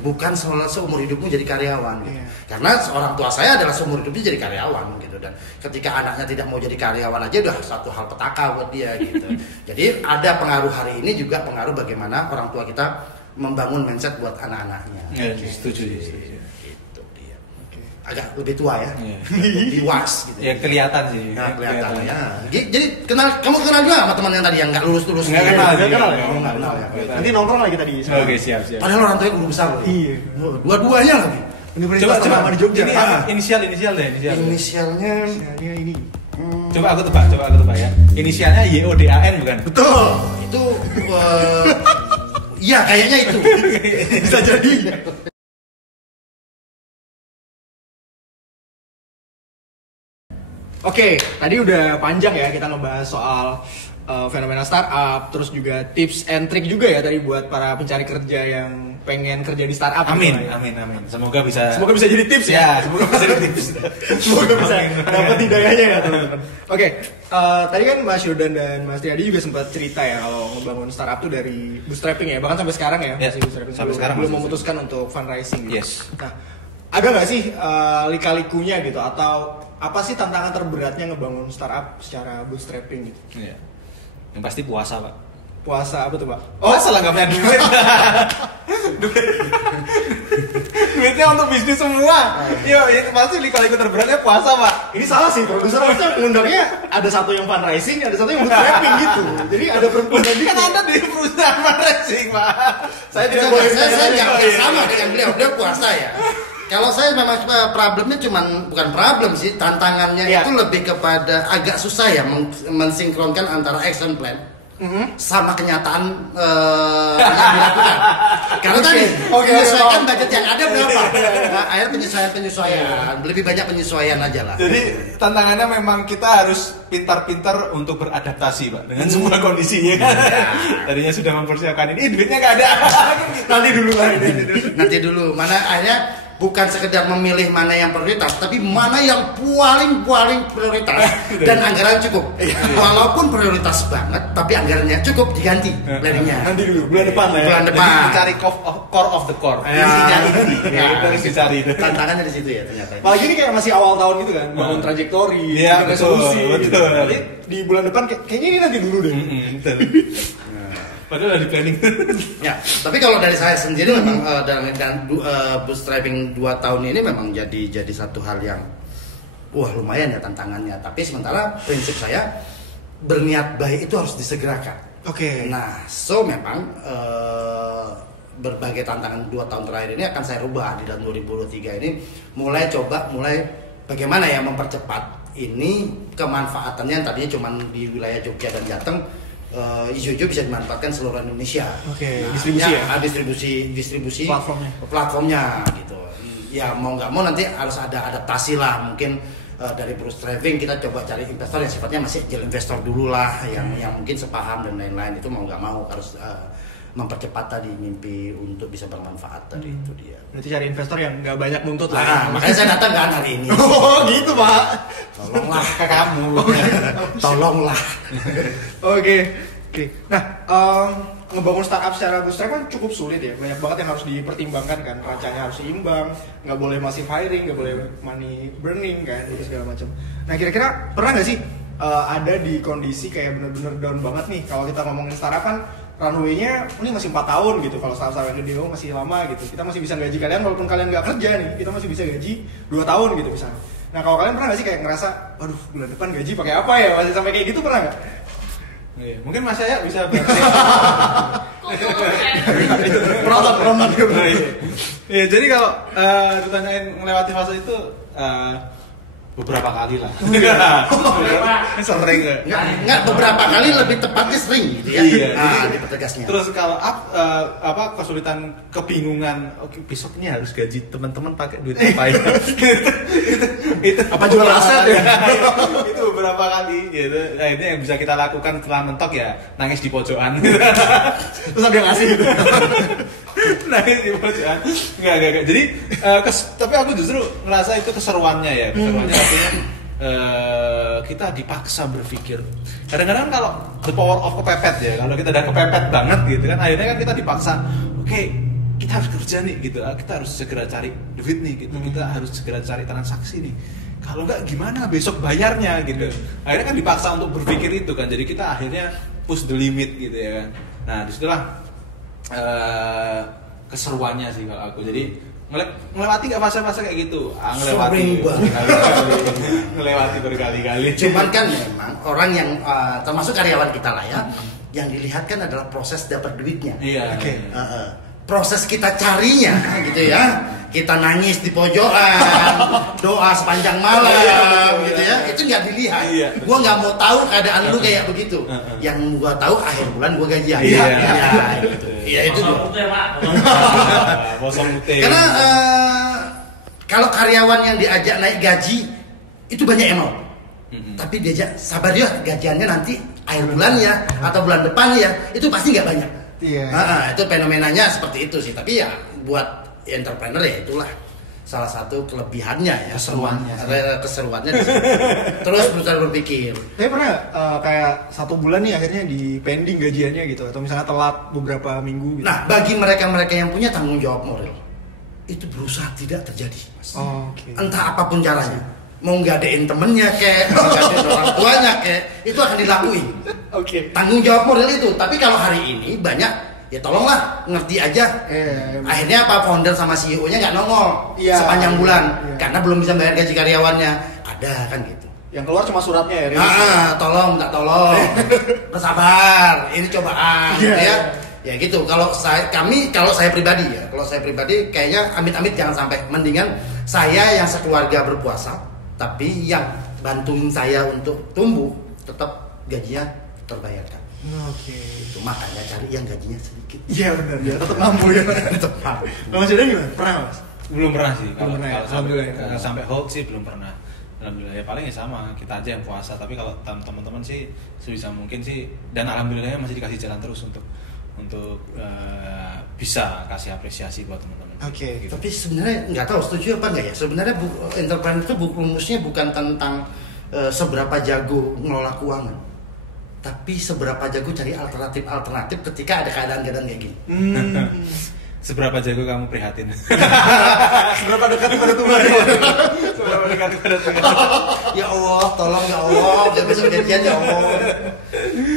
Bukan seumur hidupmu jadi karyawan gitu. Karena seorang tua saya adalah seumur hidupnya jadi karyawan gitu, dan ketika anaknya tidak mau jadi karyawan aja udah satu hal petaka buat dia gitu. Jadi ada pengaruh hari ini juga pengaruh bagaimana orang tua kita membangun mindset buat anak-anaknya. Ya, setuju. Gitu dia. Agak lebih tua ya. Lebih was gitu. Ya kelihatan sih. Nah, kelihatan ya. Jadi kamu kenal juga sama teman yang tadi yang nggak lulus Nggak kenal sih. Nggak kenal ya? Nggak kenal ya. Nanti nongkrong lagi tadi. Oke, siap. Padahal orang tuanya guru besar loh. Iya. Dua-duanya lagi. Universitas ternama di Jogja. Ini inisial deh, inisial. Inisialnya Inisialnya ini. Coba aku tebak ya. Inisialnya YODAN bukan? betul. Itu iya kayaknya itu. Bisa jadi. Oke, tadi udah panjang ya kita ngebahas soal fenomena startup, terus juga tips and trick juga ya tadi buat para pencari kerja yang pengen kerja di startup. Amin. gitu ya. Amin. Semoga bisa jadi tips ya. semoga bisa jadi tips. Semoga bisa Amin. dapat hidayahnya ya teman-teman. Oke, tadi kan Mas Yordan dan Mas Triadi juga sempat cerita ya kalau ngebangun startup tuh dari bootstrapping ya, bahkan sampai sekarang ya Ya, masih bootstrapping. sampai sekarang belum masih memutuskan untuk fundraising gitu. Yes. Nah, ada nggak sih lika-likunya gitu, atau apa sih tantangan terberatnya ngebangun startup secara bootstrapping gitu? Iya. Yang pasti puasa, Pak. Puasa apa tuh, Pak? Puasa lah nggak punya duit. Duitnya untuk bisnis semua. Yo, itu pasti lika-liku terberatnya puasa, Pak. Ini salah sih, produser harusnya ngundangnya ada satu yang fundraising, ada satu yang bootstrapping gitu. Jadi ada perempuan gitu. Kan Anda di perusahaan fundraising, Pak. Saya tidak boleh saya tanya. nggak sama dengan beliau puasa ya. Kalau saya memang problemnya bukan problem sih, tantangannya Iya. itu lebih kepada agak susah ya mensinkronkan antara action plan sama kenyataan yang dilakukan. Karena tadi menyesuaikan budget yang ada berapa. Nah, akhirnya penyesuaian, lebih banyak penyesuaian aja lah. Jadi tantangannya memang kita harus pintar-pintar untuk beradaptasi, Pak, dengan semua kondisinya. Tadinya sudah mempersiapkan ini, duitnya nggak ada. Nanti dulu. Mana akhirnya bukan sekedar memilih mana yang prioritas, tapi mana yang paling prioritas dan anggaran cukup. Walaupun prioritas banget, tapi anggarannya cukup diganti planningnya. Nanti dulu, bulan depan lah ya. Bulan Jadi depan. mencari core of the core. Ya. Intinya ini. Ya. Itu harus dicari. Tantangannya di situ ya ternyata. Apalagi ini kayak masih awal tahun gitu kan, bangun trajektori, Iya, bikin resolusi. betul. Gitu. Tapi di bulan depan kayaknya ini nanti dulu deh. Betul. Padahal udah di planning. Ya, tapi kalau dari saya sendiri memang bootstrapping 2 tahun ini memang jadi satu hal yang lumayan ya tantangannya. Tapi sementara prinsip saya berniat baik itu harus disegerakan. Oke. Nah, so memang berbagai tantangan 2 tahun terakhir ini akan saya rubah di tahun 2023 ini. Mulai bagaimana ya mempercepat ini kemanfaatannya yang tadinya cuma di wilayah Jogja dan Jateng, ijo-ijo bisa dimanfaatkan seluruh Indonesia. Oke, Nah, distribusi ya? Distribusi Platformnya. gitu. Ya mau nggak mau nanti harus ada adaptasi lah, mungkin dari Bruce Driving kita coba cari investor yang sifatnya masih angel investor dulu lah, yang mungkin sepaham dan lain-lain. Itu mau nggak mau harus mempercepat tadi mimpi untuk bisa bermanfaat tadi, itu dia. Berarti cari investor yang nggak banyak nuntut Nah, lah. makanya saya datang kan hari ini. Oh gitu Pak. Tolonglah ke kamu. Tolonglah. Oke. Nah, ngebangun startup secara bootstrap kan cukup sulit ya. Banyak banget yang harus dipertimbangkan kan. Rancanya harus seimbang, nggak boleh massive hiring, nggak boleh money burning kan, gitu segala macam. Nah, kira-kira pernah nggak sih ada di kondisi kayak bener-bener down banget nih? Kalau kita ngomongin startup kan runway-nya ini masih 4 tahun gitu. Kalau startup yang gede masih lama gitu. Kita masih bisa gaji kalian walaupun kalian nggak kerja nih. Kita masih bisa gaji 2 tahun gitu misalnya. Nah, kalau kalian pernah nggak sih kayak ngerasa, waduh bulan depan gaji pakai apa ya? Masih sampai kayak gitu pernah nggak? Iya, mungkin Mas Yaya bisa berarti. Peronot Iya, jadi kalau ditanyain melewati fase itu beberapa kali lah. Sering nggak? Enggak, beberapa kali lebih tepatnya sering gitu ya. Iya, Di petugasnya. Terus kalau kesulitan, kebingungan, oke besoknya harus gaji teman-teman pakai duit apa ya? itu Apa jual aset ya? Itu beberapa kali gitu. Nah, ini yang bisa kita lakukan setelah mentok ya nangis di pojokan. Terus ada yang ngasih gitu. Nangis di pojokan. Enggak. Jadi tapi aku justru ngerasa itu keseruannya ya. Keseruannya artinya kita dipaksa berpikir. Kadang-kadang kalau the power of kepepet ya, kalau kita udah kepepet banget gitu kan, akhirnya kan kita dipaksa, oke, kita harus kerja nih gitu, kita harus segera cari duit nih gitu, kita harus segera cari transaksi nih. Kalau enggak gimana besok bayarnya gitu. Akhirnya kan dipaksa untuk berpikir itu kan, jadi kita akhirnya push the limit gitu ya kan. Nah disitulah keseruannya sih kalau aku. Jadi melewati nggak fase-fase kayak gitu, ngelewati berkali-kali. Cuman kan memang orang yang termasuk karyawan kita lah ya, yang dilihat kan adalah proses dapat duitnya. Iya. Oke. Proses kita carinya gitu ya, kita nangis di pojokan, doa sepanjang malam gitu ya, itu nggak dilihat. Iya. Gua nggak mau tahu keadaan lu kayak begitu. Yang gua tahu akhir bulan gua gajian. Iya. Gitu. Iya itu juga. Karena kalau karyawan yang diajak naik gaji itu banyak yang mau. Tapi diajak sabar ya gajiannya nanti akhir bulan ya atau bulan depan ya, itu pasti nggak banyak. Iya. Itu fenomenanya seperti itu sih. Tapi ya buat entrepreneur ya itulah salah satu kelebihannya ya, keseruannya di situ. Terus berusaha berpikir. Tapi pernah kayak 1 bulan nih akhirnya di pending gajiannya gitu, atau misalnya telat beberapa minggu gitu. Nah, bagi mereka-mereka yang punya tanggung jawab moral, itu berusaha tidak terjadi, Mas. Oke. Entah apapun caranya, mau nggadein temennya kek, mau nggadein orang tuanya kek, itu akan dilakuin. Oke. Tanggung jawab moral itu. Tapi kalau hari ini banyak, ya tolonglah ngerti aja. Akhirnya apa, founder sama CEO-nya nggak nongol sepanjang bulan karena belum bisa bayar gaji karyawannya. Ada kan gitu. Yang keluar cuma suratnya ya. Tolong, minta tolong. Bersabar, ini cobaan gitu ya. Ya gitu. Kalau saya pribadi kayaknya amit-amit jangan sampai. Mendingan saya yang sekeluarga berpuasa, tapi yang bantuin saya untuk tumbuh tetap gajinya terbayarkan. Oke. Itu makanya cari yang gajinya sedikit. Iya benar ya, tetap mampu ya. Tetap mampu. Mas Yuda gimana? Pernah Mas? Belum pernah sih. Belum pernah ya? Alhamdulillah. Sampai hold sih belum pernah. Alhamdulillah ya, paling ya sama, kita aja yang puasa. Tapi kalau teman-teman sih sebisa mungkin sih, dan alhamdulillahnya masih dikasih jalan terus untuk bisa kasih apresiasi buat teman-teman. Oke. Gitu. Tapi sebenarnya nggak tahu setuju apa enggak ya. Sebenarnya entrepreneur itu rumusnya bukan tentang seberapa jago ngelola keuangan, tapi seberapa jago cari alternatif ketika ada keadaan-keadaan kayak gini. Seberapa jago kamu prihatin? Seberapa dekat pada Tuhan? Seberapa dekat pada Tuhan? Ya Allah, tolong ya Allah, jangan besok gajian ya Allah.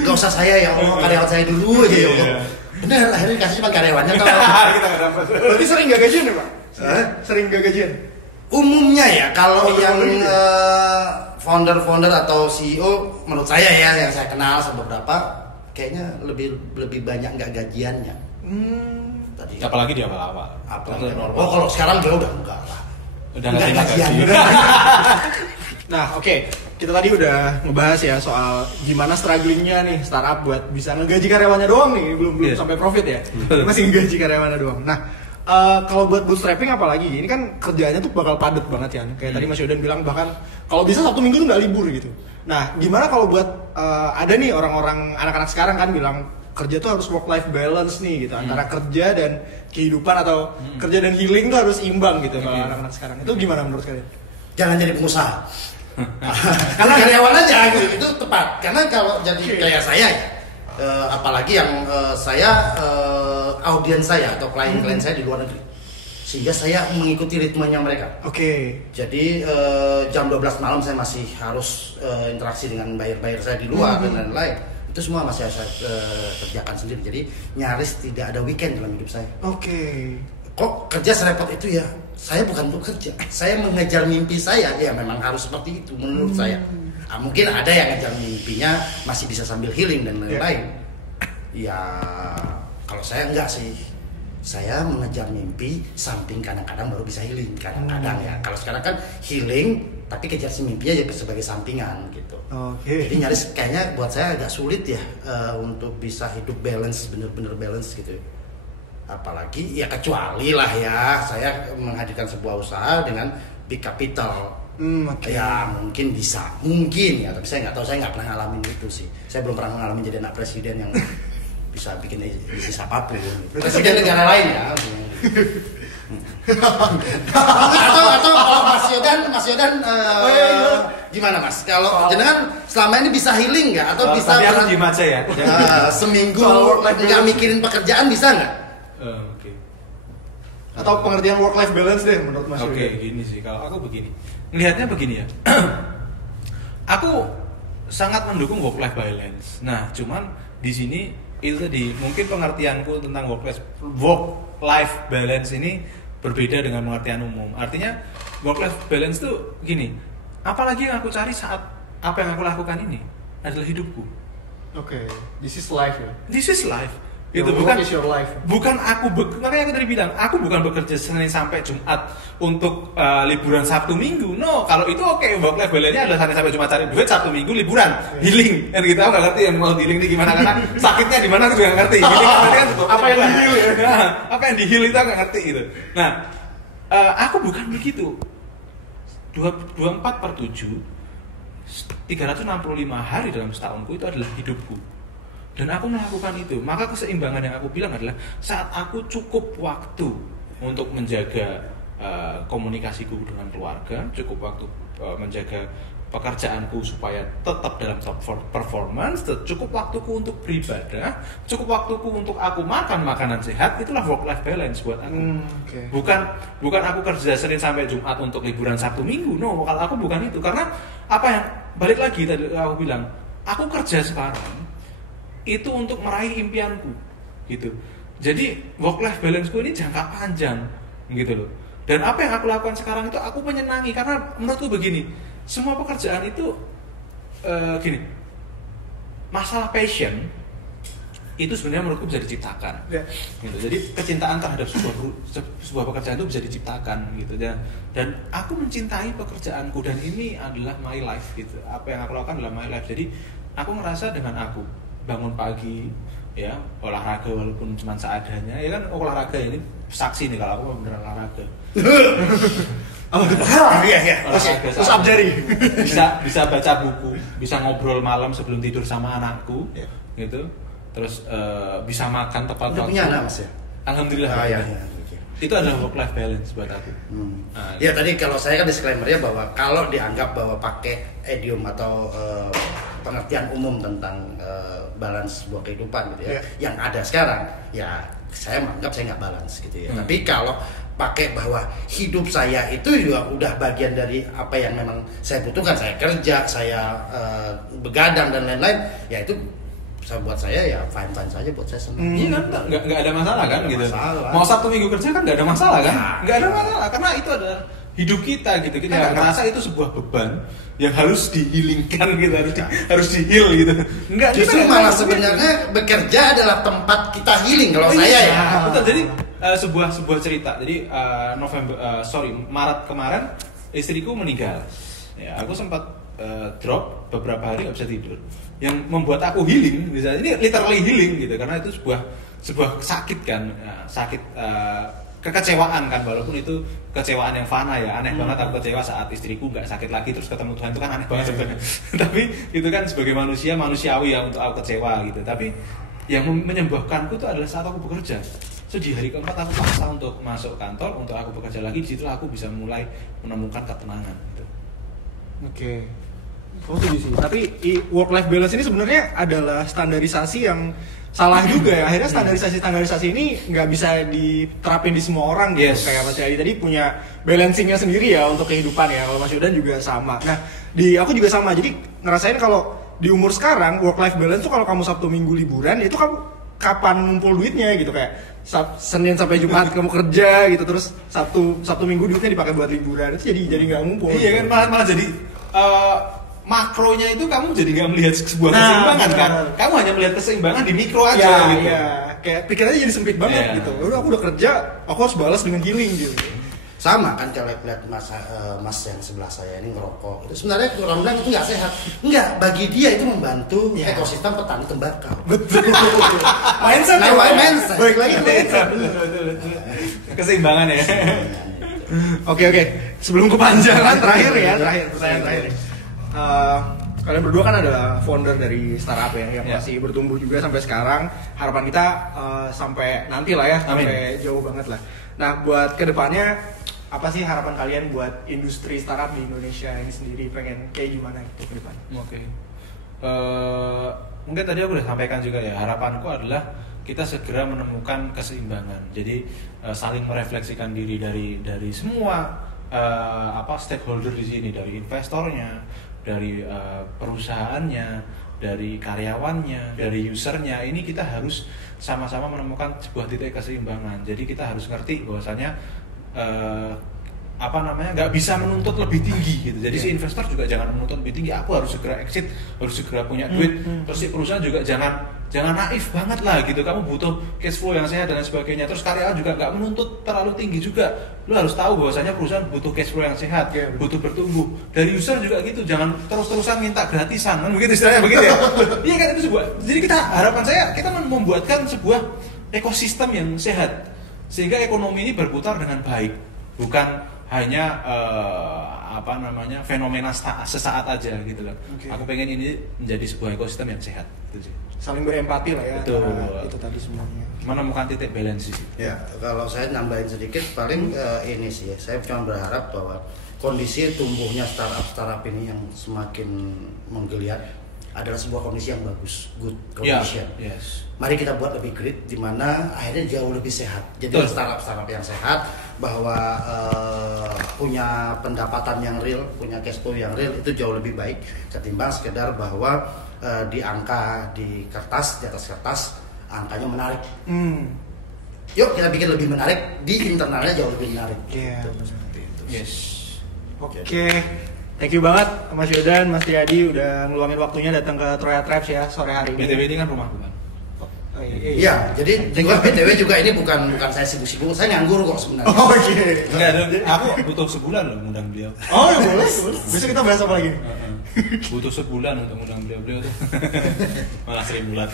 Gak usah saya ya Allah, karyawan saya dulu aja ya Allah. Bener, akhirnya dikasih cuma karyawannya kalau Kita nggak dapat. Berarti sering gak gajian ya Pak? Sering gak gajian? umumnya ya kalau yang founder atau CEO menurut saya ya yang saya kenal beberapa kayaknya lebih banyak nggak gajiannya. Tadi. Apalagi di awal-awal. Oh kalau sekarang dia udah enggak lah. Udah Nggak terima gajian. gaji. Nah, oke. Kita tadi udah ngebahas ya soal gimana strugglingnya nih startup buat bisa ngegaji karyawannya doang nih, belum Iya. sampai profit ya. Masih ngegaji karyawannya doang. Nah, kalau buat bootstrapping apalagi, ini kan kerjaannya tuh bakal padat banget ya. Kayak tadi Mas Yodan bilang bahkan kalau bisa Sabtu Minggu tuh nggak libur gitu. Nah, gimana kalau buat ada nih orang-orang anak-anak sekarang kan bilang kerja tuh harus work life balance nih gitu, antara kerja dan kehidupan atau kerja dan healing tuh harus imbang gitu kalau anak-anak sekarang. Itu gimana menurut kalian? Jangan jadi pengusaha. Karena karyawan aja gitu, itu tepat. Karena kalau jadi kayak saya ya, apalagi yang saya audiens saya atau klien-klien saya di luar negeri, sehingga saya mengikuti ritmenya mereka. Oke. Jadi jam 12 malam saya masih harus interaksi dengan buyer-buyer saya di luar dan lain-lain. Itu semua masih saya kerjakan sendiri. Jadi nyaris tidak ada weekend dalam hidup saya. Oke. Kok kerja serepot itu ya? Saya bukan bekerja, saya mengejar mimpi saya. Ya memang harus seperti itu menurut saya. Mungkin ada yang ngejar mimpinya masih bisa sambil healing dan lain-lain. Ya kalau saya enggak sih. Saya mengejar mimpi samping kadang-kadang baru bisa healing. Kadang-kadang ya. Kalau sekarang kan healing tapi kejar si mimpi aja sebagai sampingan gitu. Oke. Jadi nyaris kayaknya buat saya agak sulit ya untuk bisa hidup balance, bener-bener balance gitu. Apalagi ya kecuali lah ya saya menghadirkan sebuah usaha dengan big capital. Oke. Ya mungkin bisa, mungkin ya, tapi saya nggak tahu, saya nggak pernah ngalamin itu sih. Saya belum pernah ngalamin jadi anak presiden yang bisa bikin bisnis apapun. Presiden negara lain ya. atau kalau Mas Yodan gimana Mas? Kalau jenengan selama ini bisa healing nggak atau bisa Tadi aku diem aja ya. seminggu nggak mikirin pekerjaan bisa nggak? Oke. Atau pengertian work life balance deh menurut Mas Oke, Yodan. gini sih. Kalau aku begini, melihatnya begini ya. Aku sangat mendukung work life balance. Nah, cuman di sini itu tadi mungkin pengertianku tentang work life balance ini berbeda dengan pengertian umum. Artinya work life balance tuh gini. Apalagi yang aku cari saat apa yang aku lakukan ini adalah hidupku. Oke. This is life ya. This is life. Your Itu work is your life. bukan aku makanya aku tadi bilang aku bukan bekerja Senin sampai Jumat untuk liburan Sabtu Minggu. No, kalau itu oke, work life balance-nya adalah Senin sampai Jumat cari duit, Sabtu Minggu liburan, healing. Dan kita nggak ngerti yang mau healing ini gimana karena sakitnya di mana aku nggak ngerti. Healing kan Apa yang di-heal ya? Nah, apa yang di-heal itu aku nggak ngerti gitu. Nah, aku bukan begitu. 24/7 365 hari dalam setahunku itu adalah hidupku. Dan aku melakukan itu, maka keseimbangan yang aku bilang adalah saat aku cukup waktu untuk menjaga komunikasiku dengan keluarga, cukup waktu menjaga pekerjaanku supaya tetap dalam top performance, cukup waktuku untuk beribadah, cukup waktuku untuk aku makan makanan sehat, itulah work life balance buat aku. Okay. Bukan aku kerja Senin sampai Jumat untuk liburan Sabtu Minggu. No, kalau aku bukan itu, karena apa yang balik lagi tadi aku bilang, aku kerja sekarang itu untuk meraih impianku gitu. Jadi work life balance-ku ini jangka panjang gitu loh. Dan apa yang aku lakukan sekarang itu aku menyenangi karena menurutku begini, semua pekerjaan itu gini. Masalah passion itu sebenarnya menurutku bisa diciptakan. Yeah. Gitu. Jadi kecintaan terhadap sebuah pekerjaan itu bisa diciptakan gitu. Dan aku mencintai pekerjaanku dan ini adalah my life gitu. Apa yang aku lakukan adalah my life. Jadi aku ngerasa dengan aku bangun pagi ya, olahraga walaupun cuma seadanya ya kan, olahraga ini saksi nih kalau aku beneran olahraga. Iya. Olahraga Terus up jari. bisa baca buku, bisa ngobrol malam sebelum tidur sama anakku gitu. Terus bisa makan tepat Udah waktu. punya anak Mas ya? Alhamdulillah. Iya. Itu adalah work life balance buat aku. Nah, Ya tadi kalau saya kan disclaimer-nya bahwa kalau dianggap bahwa pakai idiom atau pengertian umum tentang balance sebuah kehidupan gitu ya, yang ada sekarang, ya saya menganggap saya nggak balance gitu ya. Tapi kalau pakai bahwa hidup saya itu juga udah bagian dari apa yang memang saya butuhkan, saya kerja, saya begadang dan lain-lain, ya itu buat saya ya fine saja, buat saya senang. Iya kan, nggak ada masalah kan gitu. Masalah. Mau Sabtu Minggu kerja kan nggak ada masalah kan? Nah, Nggak ada masalah karena itu adalah hidup kita gitu. Kita nggak ngerasa itu sebuah beban. yang harus dihilingkan gitu, harus di-heal gitu. Enggak, Justru kita malah nggak- sebenarnya bekerja adalah tempat kita healing kalau saya ya. Betul. Jadi sebuah cerita. Jadi Maret kemarin istriku meninggal. Ya, aku sempat drop beberapa hari nggak bisa tidur. Yang membuat aku healing, misalnya ini literally healing gitu, karena itu sebuah sakit kan, sakit kekecewaan kan, walaupun itu kecewaan yang fana ya, aneh banget aku kecewa saat istriku nggak sakit lagi terus ketemu Tuhan, itu kan aneh banget sebenarnya. Tapi itu kan sebagai manusia manusiawi ya untuk aku kecewa gitu. Tapi yang menyembuhkanku itu adalah saat aku bekerja. So di hari keempat aku paksa untuk masuk kantor, untuk aku bekerja lagi, disitulah aku bisa mulai menemukan ketenangan gitu. Oke. Oh setuju sih. Tapi work life balance ini sebenarnya adalah standarisasi yang salah juga ya. Akhirnya standarisasi ini nggak bisa diterapin di semua orang gitu. Yes. Kayak Mas Yadi tadi punya balancingnya sendiri ya untuk kehidupan ya. Kalau Mas Yodan juga sama. Nah, aku juga sama. Jadi ngerasain kalau di umur sekarang work life balance tuh kalau kamu Sabtu Minggu liburan, itu kamu kapan ngumpul duitnya gitu, kayak Senin sampai Jumat kamu kerja gitu, terus Sabtu Minggu duitnya dipakai buat liburan, itu jadi nggak ngumpul. Iya kan, malah jadi makronya itu kamu jadi nggak melihat sebuah keseimbangan kan, kamu hanya melihat keseimbangan di mikro aja ya, gitu. ya. Kayak pikirannya jadi sempit banget gitu. Udah aku udah kerja, aku harus balas dengan healing gitu. Sama kan kalau lihat mas yang sebelah saya ini ngerokok, itu sebenarnya orang bilang itu nggak sehat. Nggak, bagi dia itu membantu ekosistem petani tembakau. Betul. Mindset ya, mindset. Baik lagi mindset. Betul. Keseimbangan ya. Oke. Sebelum kepanjangan terakhir pertanyaan terakhir. Kalian berdua kan adalah founder dari startup ya, yang masih bertumbuh juga sampai sekarang. Harapan kita sampai nanti lah ya, sampai jauh banget lah. Nah, buat kedepannya apa sih harapan kalian buat industri startup di Indonesia ini sendiri? Pengen kayak gimana gitu ke depan? Oke. Mungkin tadi aku udah sampaikan juga ya, harapanku adalah kita segera menemukan keseimbangan. Jadi saling merefleksikan diri dari semua stakeholder di sini, dari investornya, dari perusahaannya, dari karyawannya, dari usernya. Ini kita harus sama-sama menemukan sebuah titik keseimbangan. Jadi kita harus ngerti bahwasanya nggak bisa menuntut lebih tinggi gitu. Jadi si investor juga jangan menuntut lebih tinggi. Aku harus segera exit, harus segera punya duit. Terus si perusahaan juga jangan naif banget lah gitu. Kamu butuh cash flow yang sehat dan lain sebagainya. Terus karyawan juga nggak menuntut terlalu tinggi juga. Lu harus tahu bahwasanya perusahaan butuh cash flow yang sehat, butuh bertumbuh. Dari user juga gitu. Jangan terus-terusan minta gratisan kan begitu istilahnya begitu ya. Iya kan, itu sebuah. Jadi harapan saya kita membuatkan sebuah ekosistem yang sehat sehingga ekonomi ini berputar dengan baik. Bukan hanya fenomena sesaat aja gitu loh. Aku pengen ini menjadi sebuah ekosistem yang sehat gitu sih. Saling berempati lah ya. Betul. Itu tadi semuanya. Menemukan titik balance sih. Ya, kalau saya nambahin sedikit paling ini sih ya. Saya cuma berharap bahwa kondisi tumbuhnya startup ini yang semakin menggeliat adalah sebuah kondisi yang bagus, good condition. Yeah, yes. Mari kita buat lebih great, di mana akhirnya jauh lebih sehat. Jadi startup yang sehat, bahwa punya pendapatan yang real, punya cash flow yang real, itu jauh lebih baik ketimbang sekedar bahwa di atas kertas angkanya menarik. Yuk kita bikin lebih menarik, di internalnya jauh lebih menarik. Yes. Oke. Thank you banget Mas Yodan, Mas Yadi udah ngeluangin waktunya datang ke Troya Tribes ya sore hari ini. BTW ini kan rumahku kan. Iya, jadi juga BTW juga ini bukan saya sibuk-sibuk, saya nganggur kok sebenarnya. Oh iya. Enggak, aku butuh sebulan loh ngundang beliau. Oh ya boleh. Besok kita bahas apa lagi? Butuh sebulan untuk ngundang beliau tuh. Malah 1.000 bulan.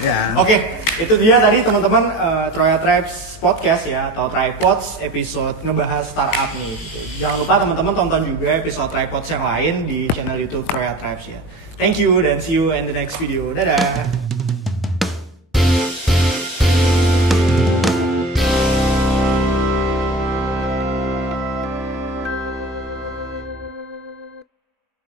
Ya. Oke, itu dia tadi teman-teman Troya Tribes podcast ya, atau Tripods episode ngebahas startup nih. Jangan lupa teman-teman tonton juga episode Tripods yang lain di channel YouTube Troya Tribes ya. Thank you dan see you in the next video. Dadah.